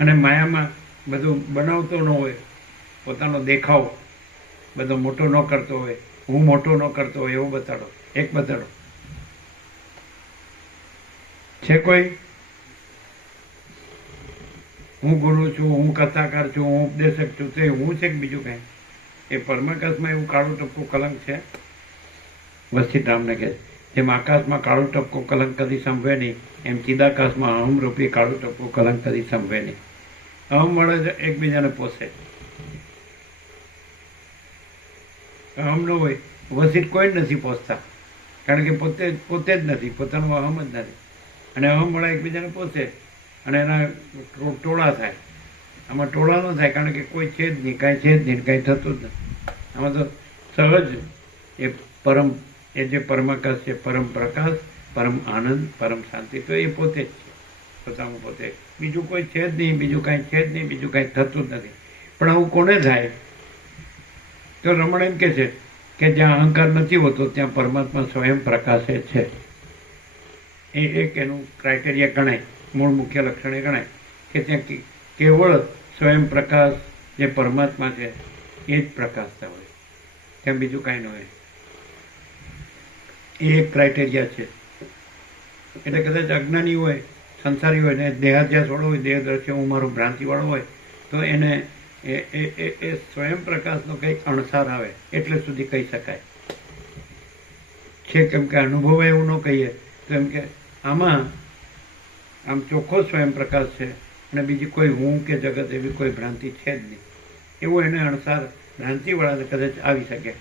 અને માયામાં બધું બનાવતો ન હોય, પોતાનો દેખાવ બધો મોટો ન કરતો હોય, હું મોટો ન કરતો હોય એવું બતાડો. એક બતાડો. છે કોઈ? હું ગુરુ છું, હું કથાકાર છું, હું ઉપદેશક છું, તે હું છે કે બીજું કઈ? એ પરમાકાશમાં એવું કાળું ટપકું કલંક છે? વસ્તી રામને કહે જેમ આકાશમાં કાળું ટપકું કલંક કદી સંભવે નહીં, એમ ચિદાકાશમાં અહમ રૂપી કાળું ટપકું કલંક કદી સંભવે નહીં. અહમ મળે છે એકબીજાને પોષે. અહમ ન હોય વસીટ કોઈ જ નથી પહોંચતા, કારણ કે પોતે જ નથી, પોતાનું અહમ જ નથી. અને અહમ મળે એકબીજાને પોષે અને એના ટોળા થાય. આમાં ટોળા ન થાય, કારણ કે કોઈ છે જ નહીં, કાંઈ છે જ નહીં, કાંઈ થતું જ નથી. આમાં તો સહજ એ જે પરમાકાશ છે, પરમ પ્રકાશ, પરમ આનંદ, પરમ શાંતિ, તો એ પોતે જ છે, પોતાનું પોતે. બીજું કોઈ છે જ નહીં, બીજું કાંઈ છે જ નહીં, બીજું કાંઈ થતું જ નથી. પણ આવું કોને થાય? તો રમણ એમ કે છે કે જ્યાં અહંકાર નથી હોતો ત્યાં પરમાત્મા સ્વયં પ્રકાશે છે. એ એક એનું ક્રાઇટેરિયા ગણાય, મૂળ મુખ્ય લક્ષણ એ ગણાય કે ત્યાં કેવળ સ્વયં પ્રકાશ જે પરમાત્મા છે એ જ પ્રકાશતા હોય, ત્યાં બીજું કાંઈ ન હોય. એ એક ક્રાઇટેરિયા છે. એટલે કદાચ અજ્ઞાની હોય, સંસારી હોય ને દેહાધ્યાસ વાળો હોય, દેહદર્શી હું મારો ભ્રાંતિવાળો હોય, તો એને એ સ્વયં પ્રકાશનો કંઈક અણસાર આવે એટલે સુધી કહી શકાય છે. કેમ કે અનુભવ એવું ન કહીએ તો એમ કે આમાં આમ ચોખ્ખો સ્વયં પ્રકાશ છે અને બીજી કોઈ હું કે જગત એવી કોઈ ભ્રાંતિ છે જ નહીં, એવો એને અણસાર ભ્રાંતિવાળાને કદાચ આવી શકે.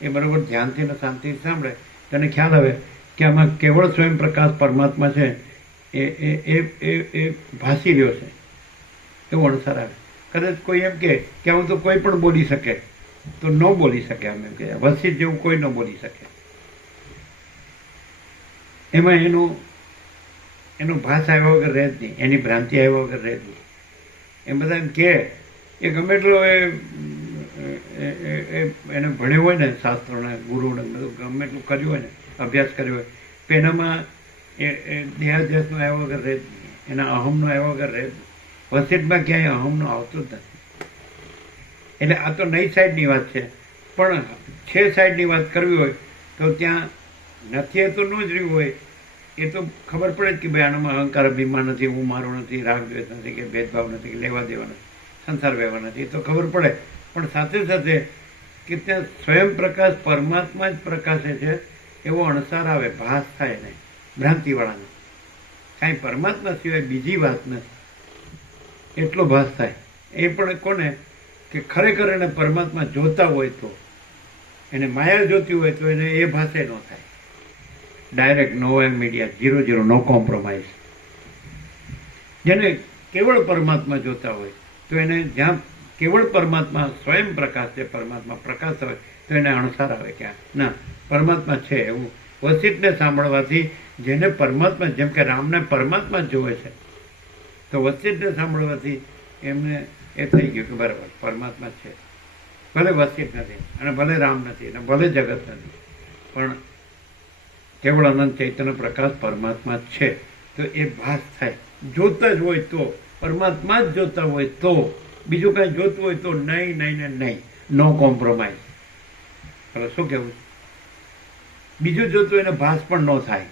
એ બરાબર ધ્યાનથી ને શાંતિથી સાંભળે તેને ખ્યાલ આવે કે આમાં કેવળ સ્વયં પ્રકાશ પરમાત્મા છે, એ ભાસી રહ્યો છે, એવો અણસાર આવે. કદાચ કોઈ એમ કે આવું તો કોઈ પણ બોલી શકે, તો ન બોલી શકે. આમ એમ કે વસીત જેવું કોઈ ન બોલી શકે. એમાં એનું ભાષ આવ્યા વગર રહે જ નહીં, એની ભ્રાંતિ આવ્યા વગર રહે જ નહીં. એમ બધા એમ કે એ ગમે એટલો એને ભણ્યો હોય ને, શાસ્ત્રોને ગુરુને બધું ગમે એટલું કર્યું હોય ને, અભ્યાસ કર્યો હોય, તો એનામાં એ દેહાધ્યાસનો આવ્યા વગર રહે જ નહીં, એના અહમનો આવ્યા વગર રહે જ નહીં. વસીટમાં ક્યાંય અહમનો આવતો જ નથી. એટલે આ તો નઈ સાઈડની વાત છે, પણ છે સાઈડની વાત કરવી હોય તો ત્યાં નથી એ તો ન જ રહ્યું હોય. એ તો ખબર પડે જ કે ભાઈ આનામાં અહંકાર અભિમાન નથી, હું મારો નથી, રાગ દ્વેષ નથી, કે ભેદભાવ નથી, કે લેવા દેવા નથી, સંસાર વ્યવહાર નથી, એ તો ખબર પડે. પણ સાથે સાથે કે ત્યાં સ્વયં પ્રકાશ પરમાત્મા જ પ્રકાશે છે એવો અણસાર આવે, ભાસ થાય ને ભ્રાંતિવાળાને. કાંઈ પરમાત્મા સિવાય બીજી વાત નથી એટલો ભાસ થાય. એ પણ કોને કે ખરેખર એને પરમાત્મા જોતા હોય તો, એને માયા જોતી હોય તો એને એ ભાષે ન થાય. ડાયરેક્ટ નો એમ મીડિયા 0-0, નો કોમ્પ્રોમાઇઝ. જેને કેવળ પરમાત્મા જોતા હોય તો એને જ્યાં કેવળ પરમાત્મા સ્વયં પ્રકાશ છે, પરમાત્મા પ્રકાશ હોય તો એને અણસાર આવે ક્યાં ના પરમાત્મા છે એવું. વસીતને સાંભળવાથી જેને પરમાત્મા, જેમ કે રામને પરમાત્મા જ જોવે છે, તો વસીતને સાંભળવાથી એમને એ થઈ ગયું કે બરાબર પરમાત્મા છે, ભલે વસીત નથી અને ભલે રામ નથી અને ભલે જગત નથી, પણ કેવળ અનંત ચૈતન્ય પ્રકાશ પરમાત્મા છે. તો એ ભાસ થાય. જોતા જ હોય તો, પરમાત્મા જ જોતા હોય તો, બીજું કાંઈ જોતું હોય તો નહીં, નહીં ને નહીં, નો કોમ્પ્રોમાઇઝ. હવે શું કહેવું? બીજું જોતું એને ભાસ પણ ન થાય,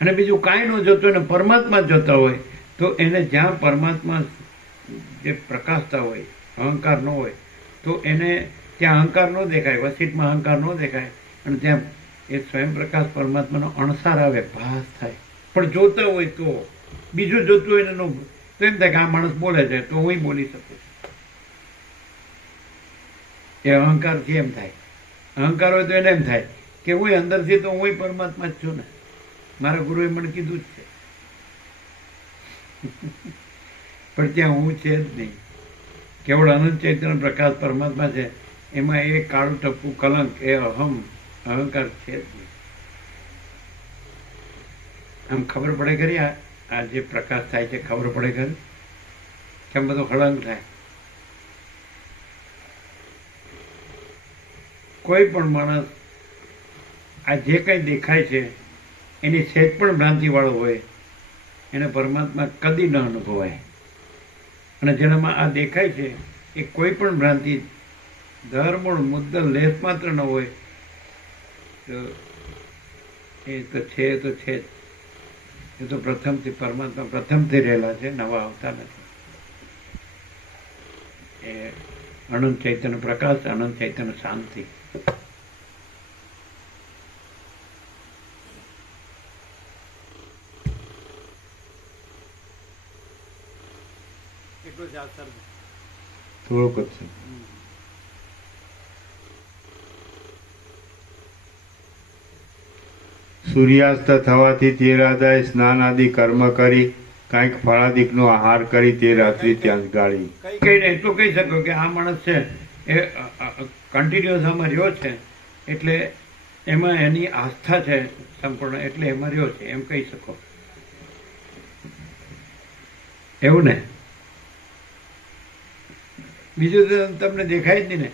અને બીજું કાંઈ ન જોતું એને પરમાત્મા જ જોતા હોય તો એને જ્યાં પરમાત્મા જે પ્રકાશતા હોય, અહંકાર ન હોય, તો એને ત્યાં અહંકાર ન દેખાય, વસીતમાં અહંકાર ન દેખાય, અને ત્યાં એ સ્વયં પ્રકાશ પરમાત્માનો અણસાર આવે, ભાસ થાય. પણ જોતા હોય તો, બીજું જોતું હોય એને તો એમ થાય કે આ માણસ બોલે છે તો હું બોલી શકું. એ અહંકારથી એમ થાય. અહંકાર હોય તો એને એમ થાય કે હું અંદરથી તો હું પરમાત્મા જ છું ને, મારા ગુરુએ મને કીધું જ છે. પણ ત્યાં હું છે જ નહીં. કેવળ અનંત ચૈતન્ય પ્રકાશ પરમાત્મા છે. એમાં એ કાળું ટપકું કલંક, એ અહંકાર છે જ નહીં. આમ ખબર પડે ખરી આ જે પ્રકાશ થાય છે, ખબર પડે ખરી કેમ બધો હળંગ થાય. કોઈ પણ માણસ આ જે કંઈ દેખાય છે એની સહેજ પણ ભ્રાંતિવાળો હોય એને પરમાત્મા કદી ન અનુભવાય. અને જેનામાં આ દેખાય છે એ કોઈ પણ ભ્રાંતિ ધર્મૂળ મુદ્દલ લેસ માત્ર ન હોય તો એ તો છે જ. એ તો પ્રથમથી પરમાત્મા પ્રથમથી રહેલા છે, નવા આવતા નથી. એ અનંત ચૈતન્ય પ્રકાશ, અનંત ચૈતન્ય શાંતિ. એટલું જ અસર થોડોક જ છે. સૂર્યાસ્ત થવાથી તે રાજાએ સ્નાન આદિ કર્મ કરી કાંઈક ફળાદિકનો આહાર કરી તે રાત્રિ ત્યાં જ ગાળી. કઈ એટલું કહી શકો કે આ માણસ છે એ કન્ટિન્યુઅસ આમાં રહ્યો છે એટલે એમાં એની આસ્થા છે સંપૂર્ણ, એટલે એમાં રહ્યો છે એમ કહી શકો. એવું ને, બીજું તો તમને દેખાય જ નહીં ને.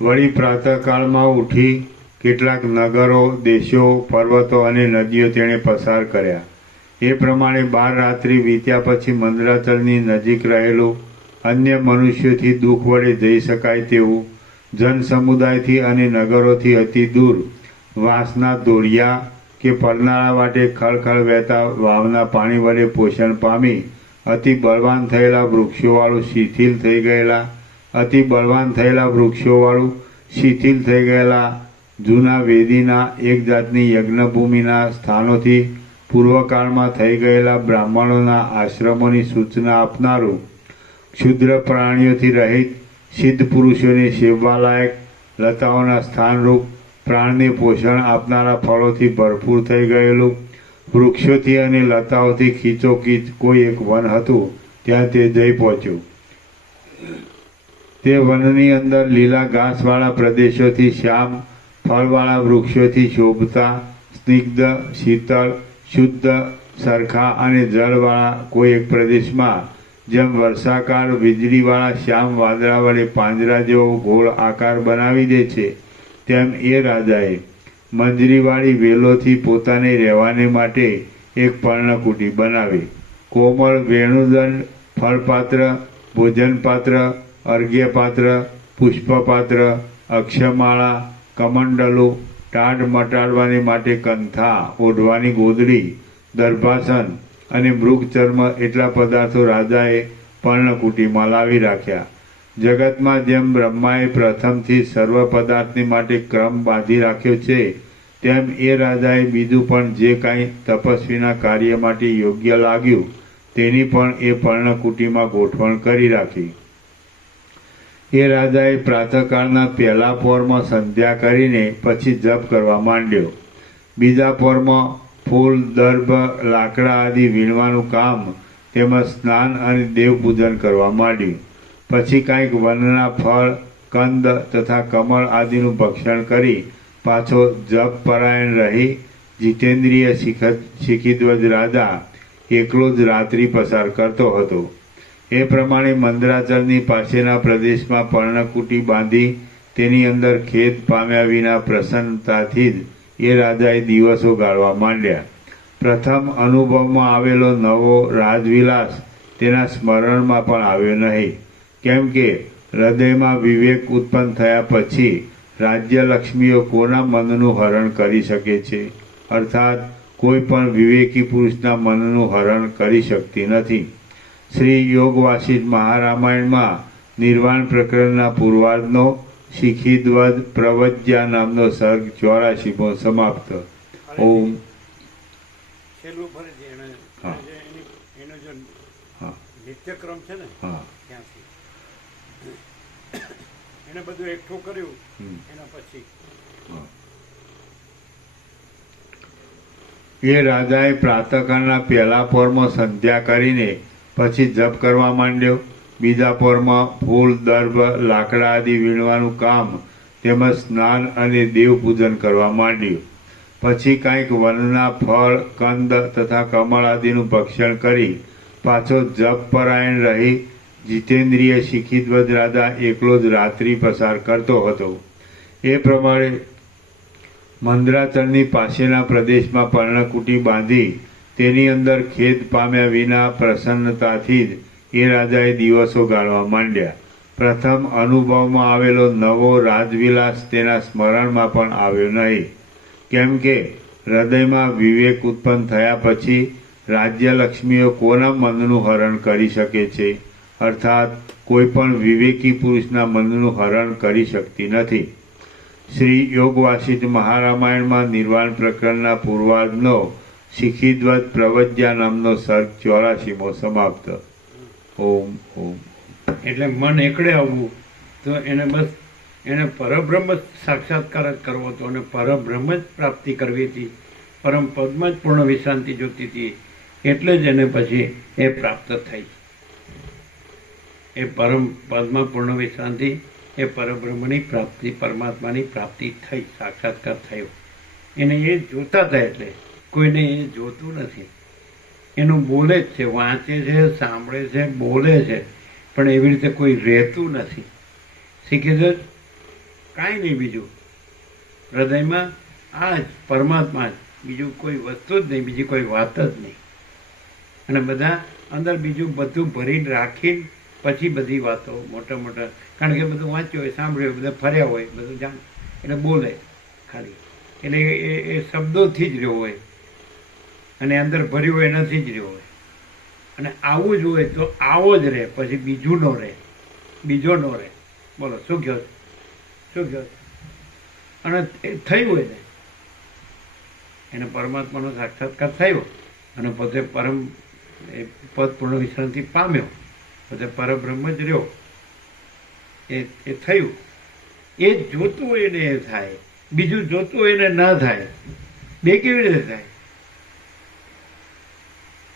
વળી પ્રાતઃકાળમાં ઉઠી કેટલાક નગરો, દેશો, પર્વતો અને નદીઓ તેણે પસાર કર્યા. એ પ્રમાણે 12 રાત્રિ વીત્યા પછી મંદરાચલની નજીક રહેલું અન્ય મનુષ્યોથી દુઃખ વડે જઈ શકાય તેવું જન સમુદાયથી અને નગરોથી અતિ દૂર વાંસના દોરિયા કે પરનાળા વાટે ખળખળ વહેતા વાવના પાણી વડે પોષણ પામી અતિ બળવાન થયેલા વૃક્ષોવાળું શિથિલ થઈ ગયેલા જૂના વેદીના એક જાતની યજ્ઞભૂમિના સ્થાનોથી પૂર્વકાળમાં થઈ ગયેલા બ્રાહ્મણોના આશ્રમોની સૂચના આપનારું ક્ષુદ્ર પ્રાણીઓથી રહિત સિદ્ધ પુરુષોને સેવવાલાયક લતાઓના સ્થાનરૂપ પ્રાણને પોષણ આપનારા ફળોથી ભરપૂર થઈ ગયેલું વૃક્ષોથી અને લતાઓથી ખીચોખીચ કોઈ એક વન હતું. ત્યાં તે જઈ પહોંચ્યો. તે વનની અંદર લીલા ઘાસવાળા પ્રદેશોથી શ્યામ ફળવાળા વૃક્ષોથી શોભતા સ્નિગ્ધ, શીતળ, શુદ્ધ, સરખા અને જળવાળા કોઈ એક પ્રદેશમાં જેમ વર્ષાકાળ વીજળીવાળા શ્યામ વાદળા વડે પાંજરા જેવો ગોળ આકાર બનાવી દે છે તેમ એ રાજાએ મંજરીવાળી વેલોથી પોતાને રહેવાને માટે એક પર્ણકુટી બનાવી. કોમળ વેણુદંડ, ફળપાત્ર, ભોજનપાત્ર, અર્ઘ્યપાત્ર, પુષ્પપાત્ર, અક્ષમાળા, કમંડલો, ટાઢ મટાડવાને માટે કંથા, ઓઢવાની ગોદડી, દર્ભાસન અને મૃગચર્મ એટલા પદાર્થો રાજાએ પર્ણકુટીમાં લાવી રાખ્યા. જગતમાં જેમ બ્રહ્માએ પ્રથમથી સર્વ પદાર્થની માટે ક્રમ બાંધી રાખ્યો છે તેમ એ રાજાએ બીજું પણ જે કાંઈ તપસ્વીના કાર્ય માટે યોગ્ય લાગ્યું તેની પણ એ પર્ણકુટીમાં ગોઠવણ કરી રાખી. એ રાજાએ પ્રાતઃકાળના પહેલા પહોરમાં સંધ્યા કરીને પછી જપ કરવા માંડ્યો. બીજા પહોરમાં ફૂલ, દર્ભ, લાકડા આદિ વીણવાનું કામ તેમજ સ્નાન અને દેવપૂજન કરવા માંડ્યું. પછી કાંઈક વનના ફળ કંદ તથા કમળ આદિનું ભક્ષણ કરી પાછો જપ પરાયણ રહી જીતેન્દ્રિય શિખીધ્વજ રાજા એકલો જ રાત્રિ પસાર કરતો હતો. એ પ્રમાણે મંદરાચલની પાસેના પ્રદેશમાં પર્ણકુટી બાંધી તેની અંદર ખેદ પામ્યા વિના પ્રસન્નતાથી જ એ રાજાએ દિવસો ગાળવા માંડ્યા. પ્રથમ અનુભવમાં આવેલો નવો રાજવિલાસ તેના સ્મરણમાં પણ આવ્યો નહીં, કેમ કે હૃદયમાં વિવેક ઉત્પન્ન થયા પછી રાજ્યલક્ષ્મીઓ કોના મનનું હરણ કરી શકે છે? અર્થાત કોઈ પણ વિવેકી પુરુષના મનનું હરણ કરી શકતી નથી. શ્રી યોગ વાસિષ્ઠ મહારામાયણમાં નિર્વાણ પ્રકરણના પૂર્વાર્ધનો શિખીધ્વજ પ્રવજ્યા નામનો સર્ગ 84મો સમાપ્ત. ઓમ. છેલ્લું ફરે છે એનો જો નિત્યક્રમ છે ને ત્યાંથી એને બધું એકઠું કર્યું એના પછી એ રાજાએ પ્રાતઃકાળના પહેલા પહોરમાં સંધ્યા કરીને પછી જપ કરવા માંડ્યો. બીજા પહોરમાં ફૂલ, દર્ભ, લાકડા આદિ વીણવાનું કામ તેમજ સ્નાન અને દેવ પૂજન કરવા માંડ્યું. પછી કાંઈક વનના ફળ, કંદ તથા કમળ આદિનું ભક્ષણ કરી પાછો જપ પરાયણ રહી જીતેન્દ્રિય શિખીધ્વજ રાજા એકલો જ રાત્રિ પસાર કરતો હતો. એ પ્રમાણે મંદરાચલની પાસેના પ્રદેશમાં પર્ણકુટી બાંધી તેની અંદર ખેદ પામ્યા વિના પ્રસન્નતાથી જ એ રાજાએ દિવસો ગાળવા માંડ્યા. પ્રથમ અનુભવમાં આવેલો નવો રાજવિલાસ તેના સ્મરણમાં પણ આવ્યો નહીં, કેમ કે હૃદયમાં વિવેક ઉત્પન્ન થયા પછી રાજ્યલક્ષ્મીઓ કોના મનનું હરણ કરી શકે છે? અર્થાત કોઈ પણ વિવેકી પુરુષના મનનું હરણ કરી શકતી નથી. શ્રી યોગ વાસિષ્ઠ મહારામાયણમાં નિર્વાણ પ્રકરણના પૂર્વાર્ધનો શિખીધ્વજ પ્રવજ્યા નામનો સર્ગ 84મો સમાપ્ત. ઓમ ઓમ. એટલે મન એકડે આવવું તો એને બસ એને પરબ્રહ્મ જ સાક્ષાત્કાર જ કરવો હતો અને પરબ્રહ્મ જ પ્રાપ્તિ કરવી હતી, પરમ પદમાં જ પૂર્ણ વિશ્રાંતિ જોતી હતી. એટલે જ એને પછી એ પ્રાપ્ત થઈ. એ પરમ પદમાં પૂર્ણ વિશ્રાંતિ, એ પરબ્રહ્મની પ્રાપ્તિ, પરમાત્માની પ્રાપ્તિ થઈ, સાક્ષાત્કાર થયો. એને એ જોતા હતા. એટલે કોઈને એ જોતું નથી. એનું બોલે જ છે, વાંચે છે, સાંભળે છે, બોલે છે, પણ એવી રીતે કોઈ રહેતું નથી. શીખી જ કાંઈ નહીં, બીજું હૃદયમાં આ જ પરમાત્મા જ, બીજું કોઈ વસ્તુ જ નહીં, બીજી કોઈ વાત જ નહીં. અને બધા અંદર બીજું બધું ભરીને રાખીને પછી બધી વાતો મોટા મોટા, કારણ કે બધું વાંચ્યું હોય, સાંભળ્યું હોય, બધા ફર્યા હોય, બધું જાણ એટલે બોલે ખાલી. એટલે એ શબ્દોથી જ રહ્યો હોય અને અંદર ભર્યું હોય નથી જ રહ્યો હોય. અને આવું જ હોય તો આવો જ રહે, પછી બીજું ન રહે, બીજો ન રહે. બોલો શું કહો શું કહો? અને એ થયું હોય ને એને પરમાત્માનો સાક્ષાત્કાર થયો અને પોતે પરમ એ પદ પૂર્ણ વિશ્રાંતિ પામ્યો, પોતે પરબ્રહ્મ જ રહ્યો. એ થયું. એ જોતું હોય એને એ થાય, બીજું જોતું હોય એને ન થાય. બે કેવી રીતે થાય?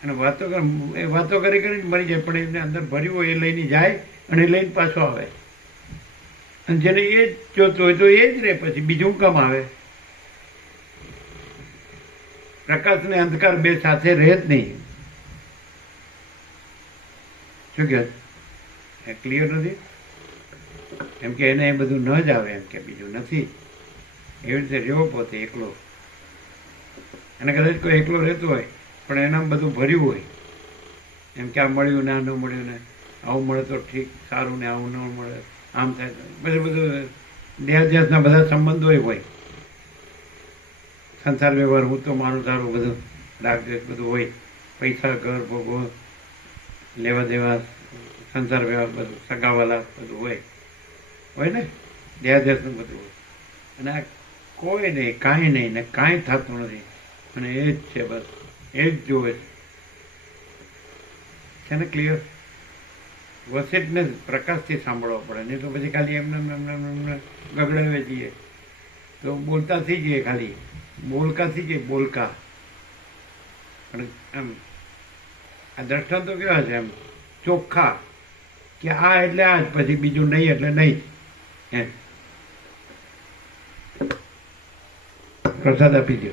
અને વાતો કરી કરીને મરી જાય, પણ એને અંદર ભર્યું હોય એ લઈને જાય અને લઈને પાછો આવે. અને જેને એ જ જોતું હોય તો એ જ રહે, પછી બીજું કામ આવે? પ્રકાશ ને અંધકાર બે સાથે રહે જ નહીં. શું કહે? ક્લિયર નથી? એમ કે એને એ બધું ન જ આવે, એમ કે બીજું નથી. એવી રીતે રહ્યો પોતે એકલો. અને કદાચ કોઈ એકલો રહેતો હોય પણ એનામાં બધું ભર્યું હોય, એમ કે આ મળ્યું ને આ ન મળ્યું ને, આવું મળે તો ઠીક સારું ને આવું ન મળે આમ થાય. બધું દેહાધ્યાસના બધા સંબંધો હોય, સંસાર વ્યવહાર, હું તો મારું સારું, બધું રાગદ્વેષ બધું હોય, પૈસા, ઘર, ભોગવો, લેવા દેવા, સંસાર વ્યવહાર બધું, સગાવાલા બધું હોય ને, દેહાધ્યાસનું બધું હોય. અને આ કોઈ નહીં, કાંઈ નહીં ને કાંઈ થતું નથી. અને એ જ છે, બસ એ જ જોવે છે ને. ક્લિયર? વસિષ્ઠને પ્રકાશથી સાંભળવા પડે, નહીં તો પછી ખાલી એમને ગગડાવે જઈએ તો બોલતા થઈ જઈએ, ખાલી બોલકા થઈ જઈએ, બોલકા. પણ એમ આ દ્રષ્ટાંતો કેવા છે? એમ ચોખ્ખા કે આ એટલે આ જ, પછી બીજું નહીં એટલે નહીં એમ. પ્રસાદ આપી દો.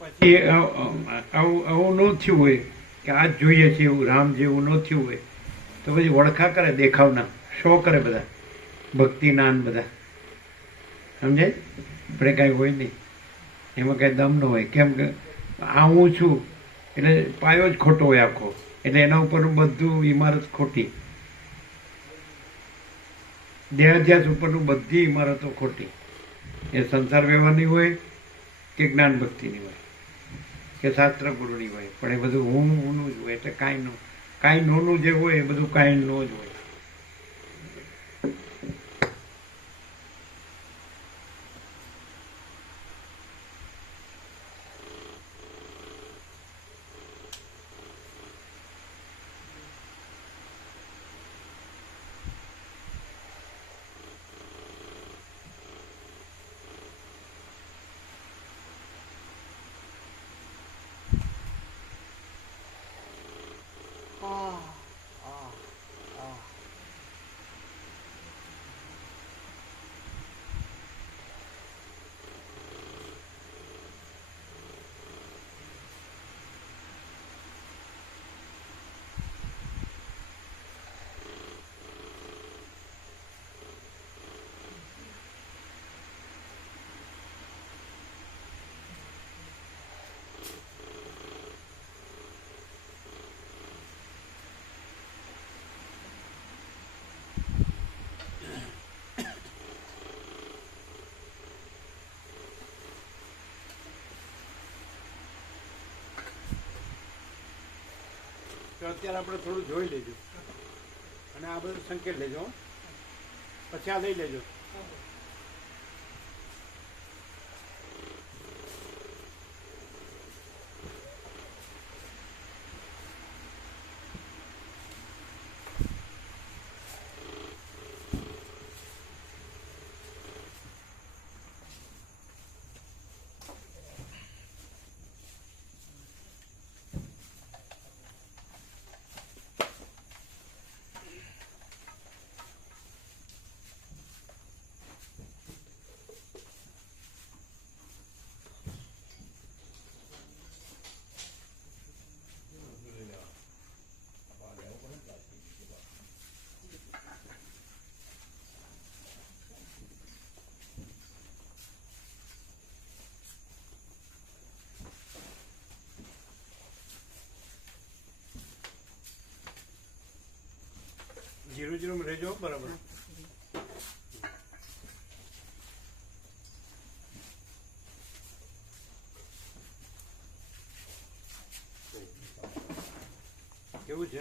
પછી આવું ન થયું હોય કે આ જ જોઈએ છે એવું રામ જેવું ન થયું હોય તો પછી વળખા કરે, દેખાવના શો કરે બધા, ભક્તિના ને બધા, સમજાય? આપણે કાંઈ હોય નહીં એમાં કાંઈ દમ ન હોય. કેમ કે આ હું છું એટલે પાયો જ ખોટો હોય આખો, એટલે એના ઉપરનું બધું ઇમારત ખોટી, દેહાધ્યાસ ઉપરનું બધી ઇમારતો ખોટી. એ સંસાર વ્યવહારની હોય કે જ્ઞાન ભક્તિની હોય કે શાસ્ત્ર ગુરુની હોય, પણ એ બધું હુંનું જ હોય. એટલે કાંઈ નોનું જે હોય એ બધું કાંઈ નો જ હોય. તો અત્યારે આપણે થોડું જોઈ લેજો અને આ બધું સંકેત લેજો, પછી આ લઈ લેજો. જીરો જીરો રહેજો બરાબર. કેવું છે?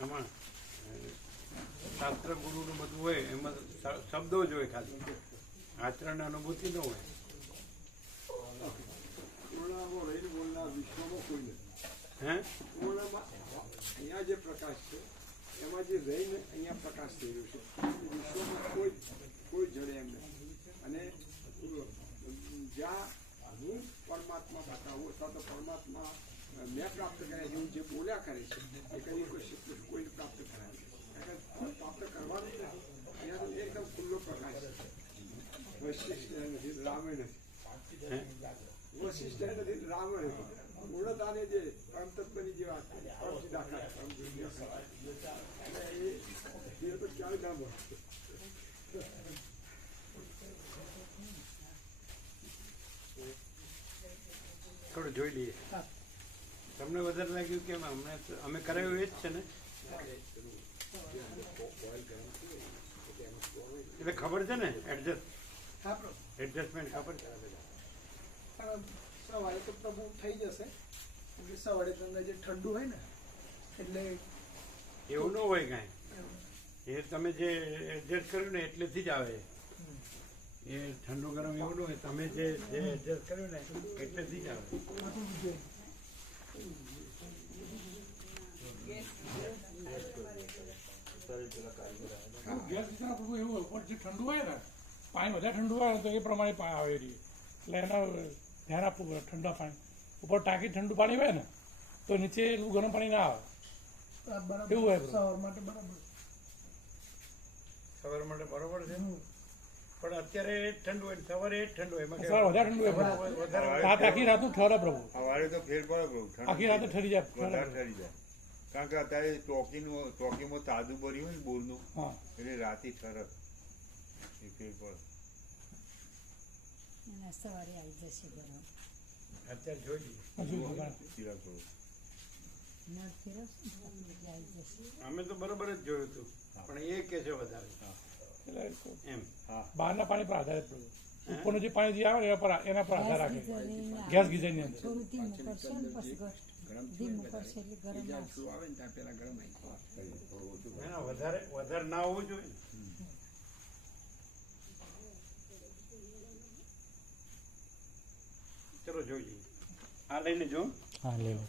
આમાં શાસ્ત્ર ગુરુનું બધું હોય એમાં શબ્દો જ હોય, ખાલી આચરણ અનુભૂતિ ન હોય. હે અહીંયા જે પ્રકાશ છે એમાં જે રહીને અહીંયા પ્રકાશ થઈ રહ્યો છે, વિશ્વમાં કોઈ જડે એમ નથી. અને જ્યાં હું પરમાત્મા બતાવું અથવા તો પરમાત્મા મેં પ્રાપ્ત કર્યા જેવું જે બોલ્યા કરે છે એ કદી કોઈને પ્રાપ્ત કરાય પ્રાપ્ત કરવાનું નથી. અહીંયા તો એકદમ ખુલ્લો પ્રકાશ છે. વૈશિષ્ટ નથી, રામે નથી, વૈશિષ્ટ નથી, રામ નથી. પૂર્ણતાને જે પરમ તત્વની જે વાત પરમ સિદ્ધાકાર પરમ એ તો ક્યારે ના મળે. થોડું જોઈ લઈએ. હા. તમને વધારે લાગ્યું કેમ? અમે કરાવ્યું એ જ છે ને, એટલે ખબર છે ને હા પ્રભુ. એડજસ્ટમેન્ટ ખબર છે. પણ સવારે તો પ્રભુ થઈ જશે એટલે સવારે તમને જે ઠંડુ હોય ને એટલે એવું ન હોય કાંઈ, એ તમે જે એડજસ્ટ કર્યું ને એટલેથી જ આવે. એ ઠંડુ ગરમ એવું ન હોય, તમે જે એડજસ્ટ કર્યું ને એટલેથી જ આવે. બધું જોઈએ. ગેસ વિસ્તાર પ્રભુ એવું હોય, પણ જે ઠંડુ હોય ને પાણી વધારે ઠંડુ હોય ને તો એ પ્રમાણે પાણી આવે રહી, એટલે એના ધ્યાન આપવું પડે. ઠંડા પાણી ઉપર ટાંકી ઠંડુ પાણી હોય ને તો નીચે એટલું ગરમ પાણી ના આવે. આ બરાબર એવું હોય પ્રભુ. સવાર માટે બરાબર. સવાર માટે બરોબર છે, પણ અત્યારે એ જ ઠંડુ હોય ને સવારે એ જ ઠંડુ હોય. એમાં સવાર વધારે ઠંડુ હોય પ્રભુ. રાત આખી રાતનું ઠરે પ્રભુ, સવારે તો ફેર પડે બહુ આખી રાતે ઠરી જાય. વધારે ઠરી જાય, કારણ કે અત્યારે ચોકીમાં તાજું ભર્યું હોય ને બોરનું, હા, એટલે રાતે ઠરે એ ફેર પડે. અને સવારે આવી જશે ગરમ. અત્યારે જોઈ લઈએ. હજુ ભગવાન. સિરા કરો. નળ ફેરવશું ને એટલે આવી જશે. અમે તો બરોબર જ જોયું હતું, પણ એ કે છે વધારે એટલે એમ. હા, બહારના પાણી પર આધારિત પ્રભુ. ઉપરનું જે પાણી જે આવે ને એના પર આધાર રાખે. ગેસ ગેસ ગીઝરની અંદર થોડું ધીમું કરશે ને પછી ધીમું કરશે એટલે ગરમ જ્યાં આવશે. ફ્લુ આવે ને ત્યાં પેલા ગરમ આવી જાય. ના, વધારે ના હોવું જોઈએ ને. ચલો જોઈ લઈએ. આ લઈને જો. હા, લે લો.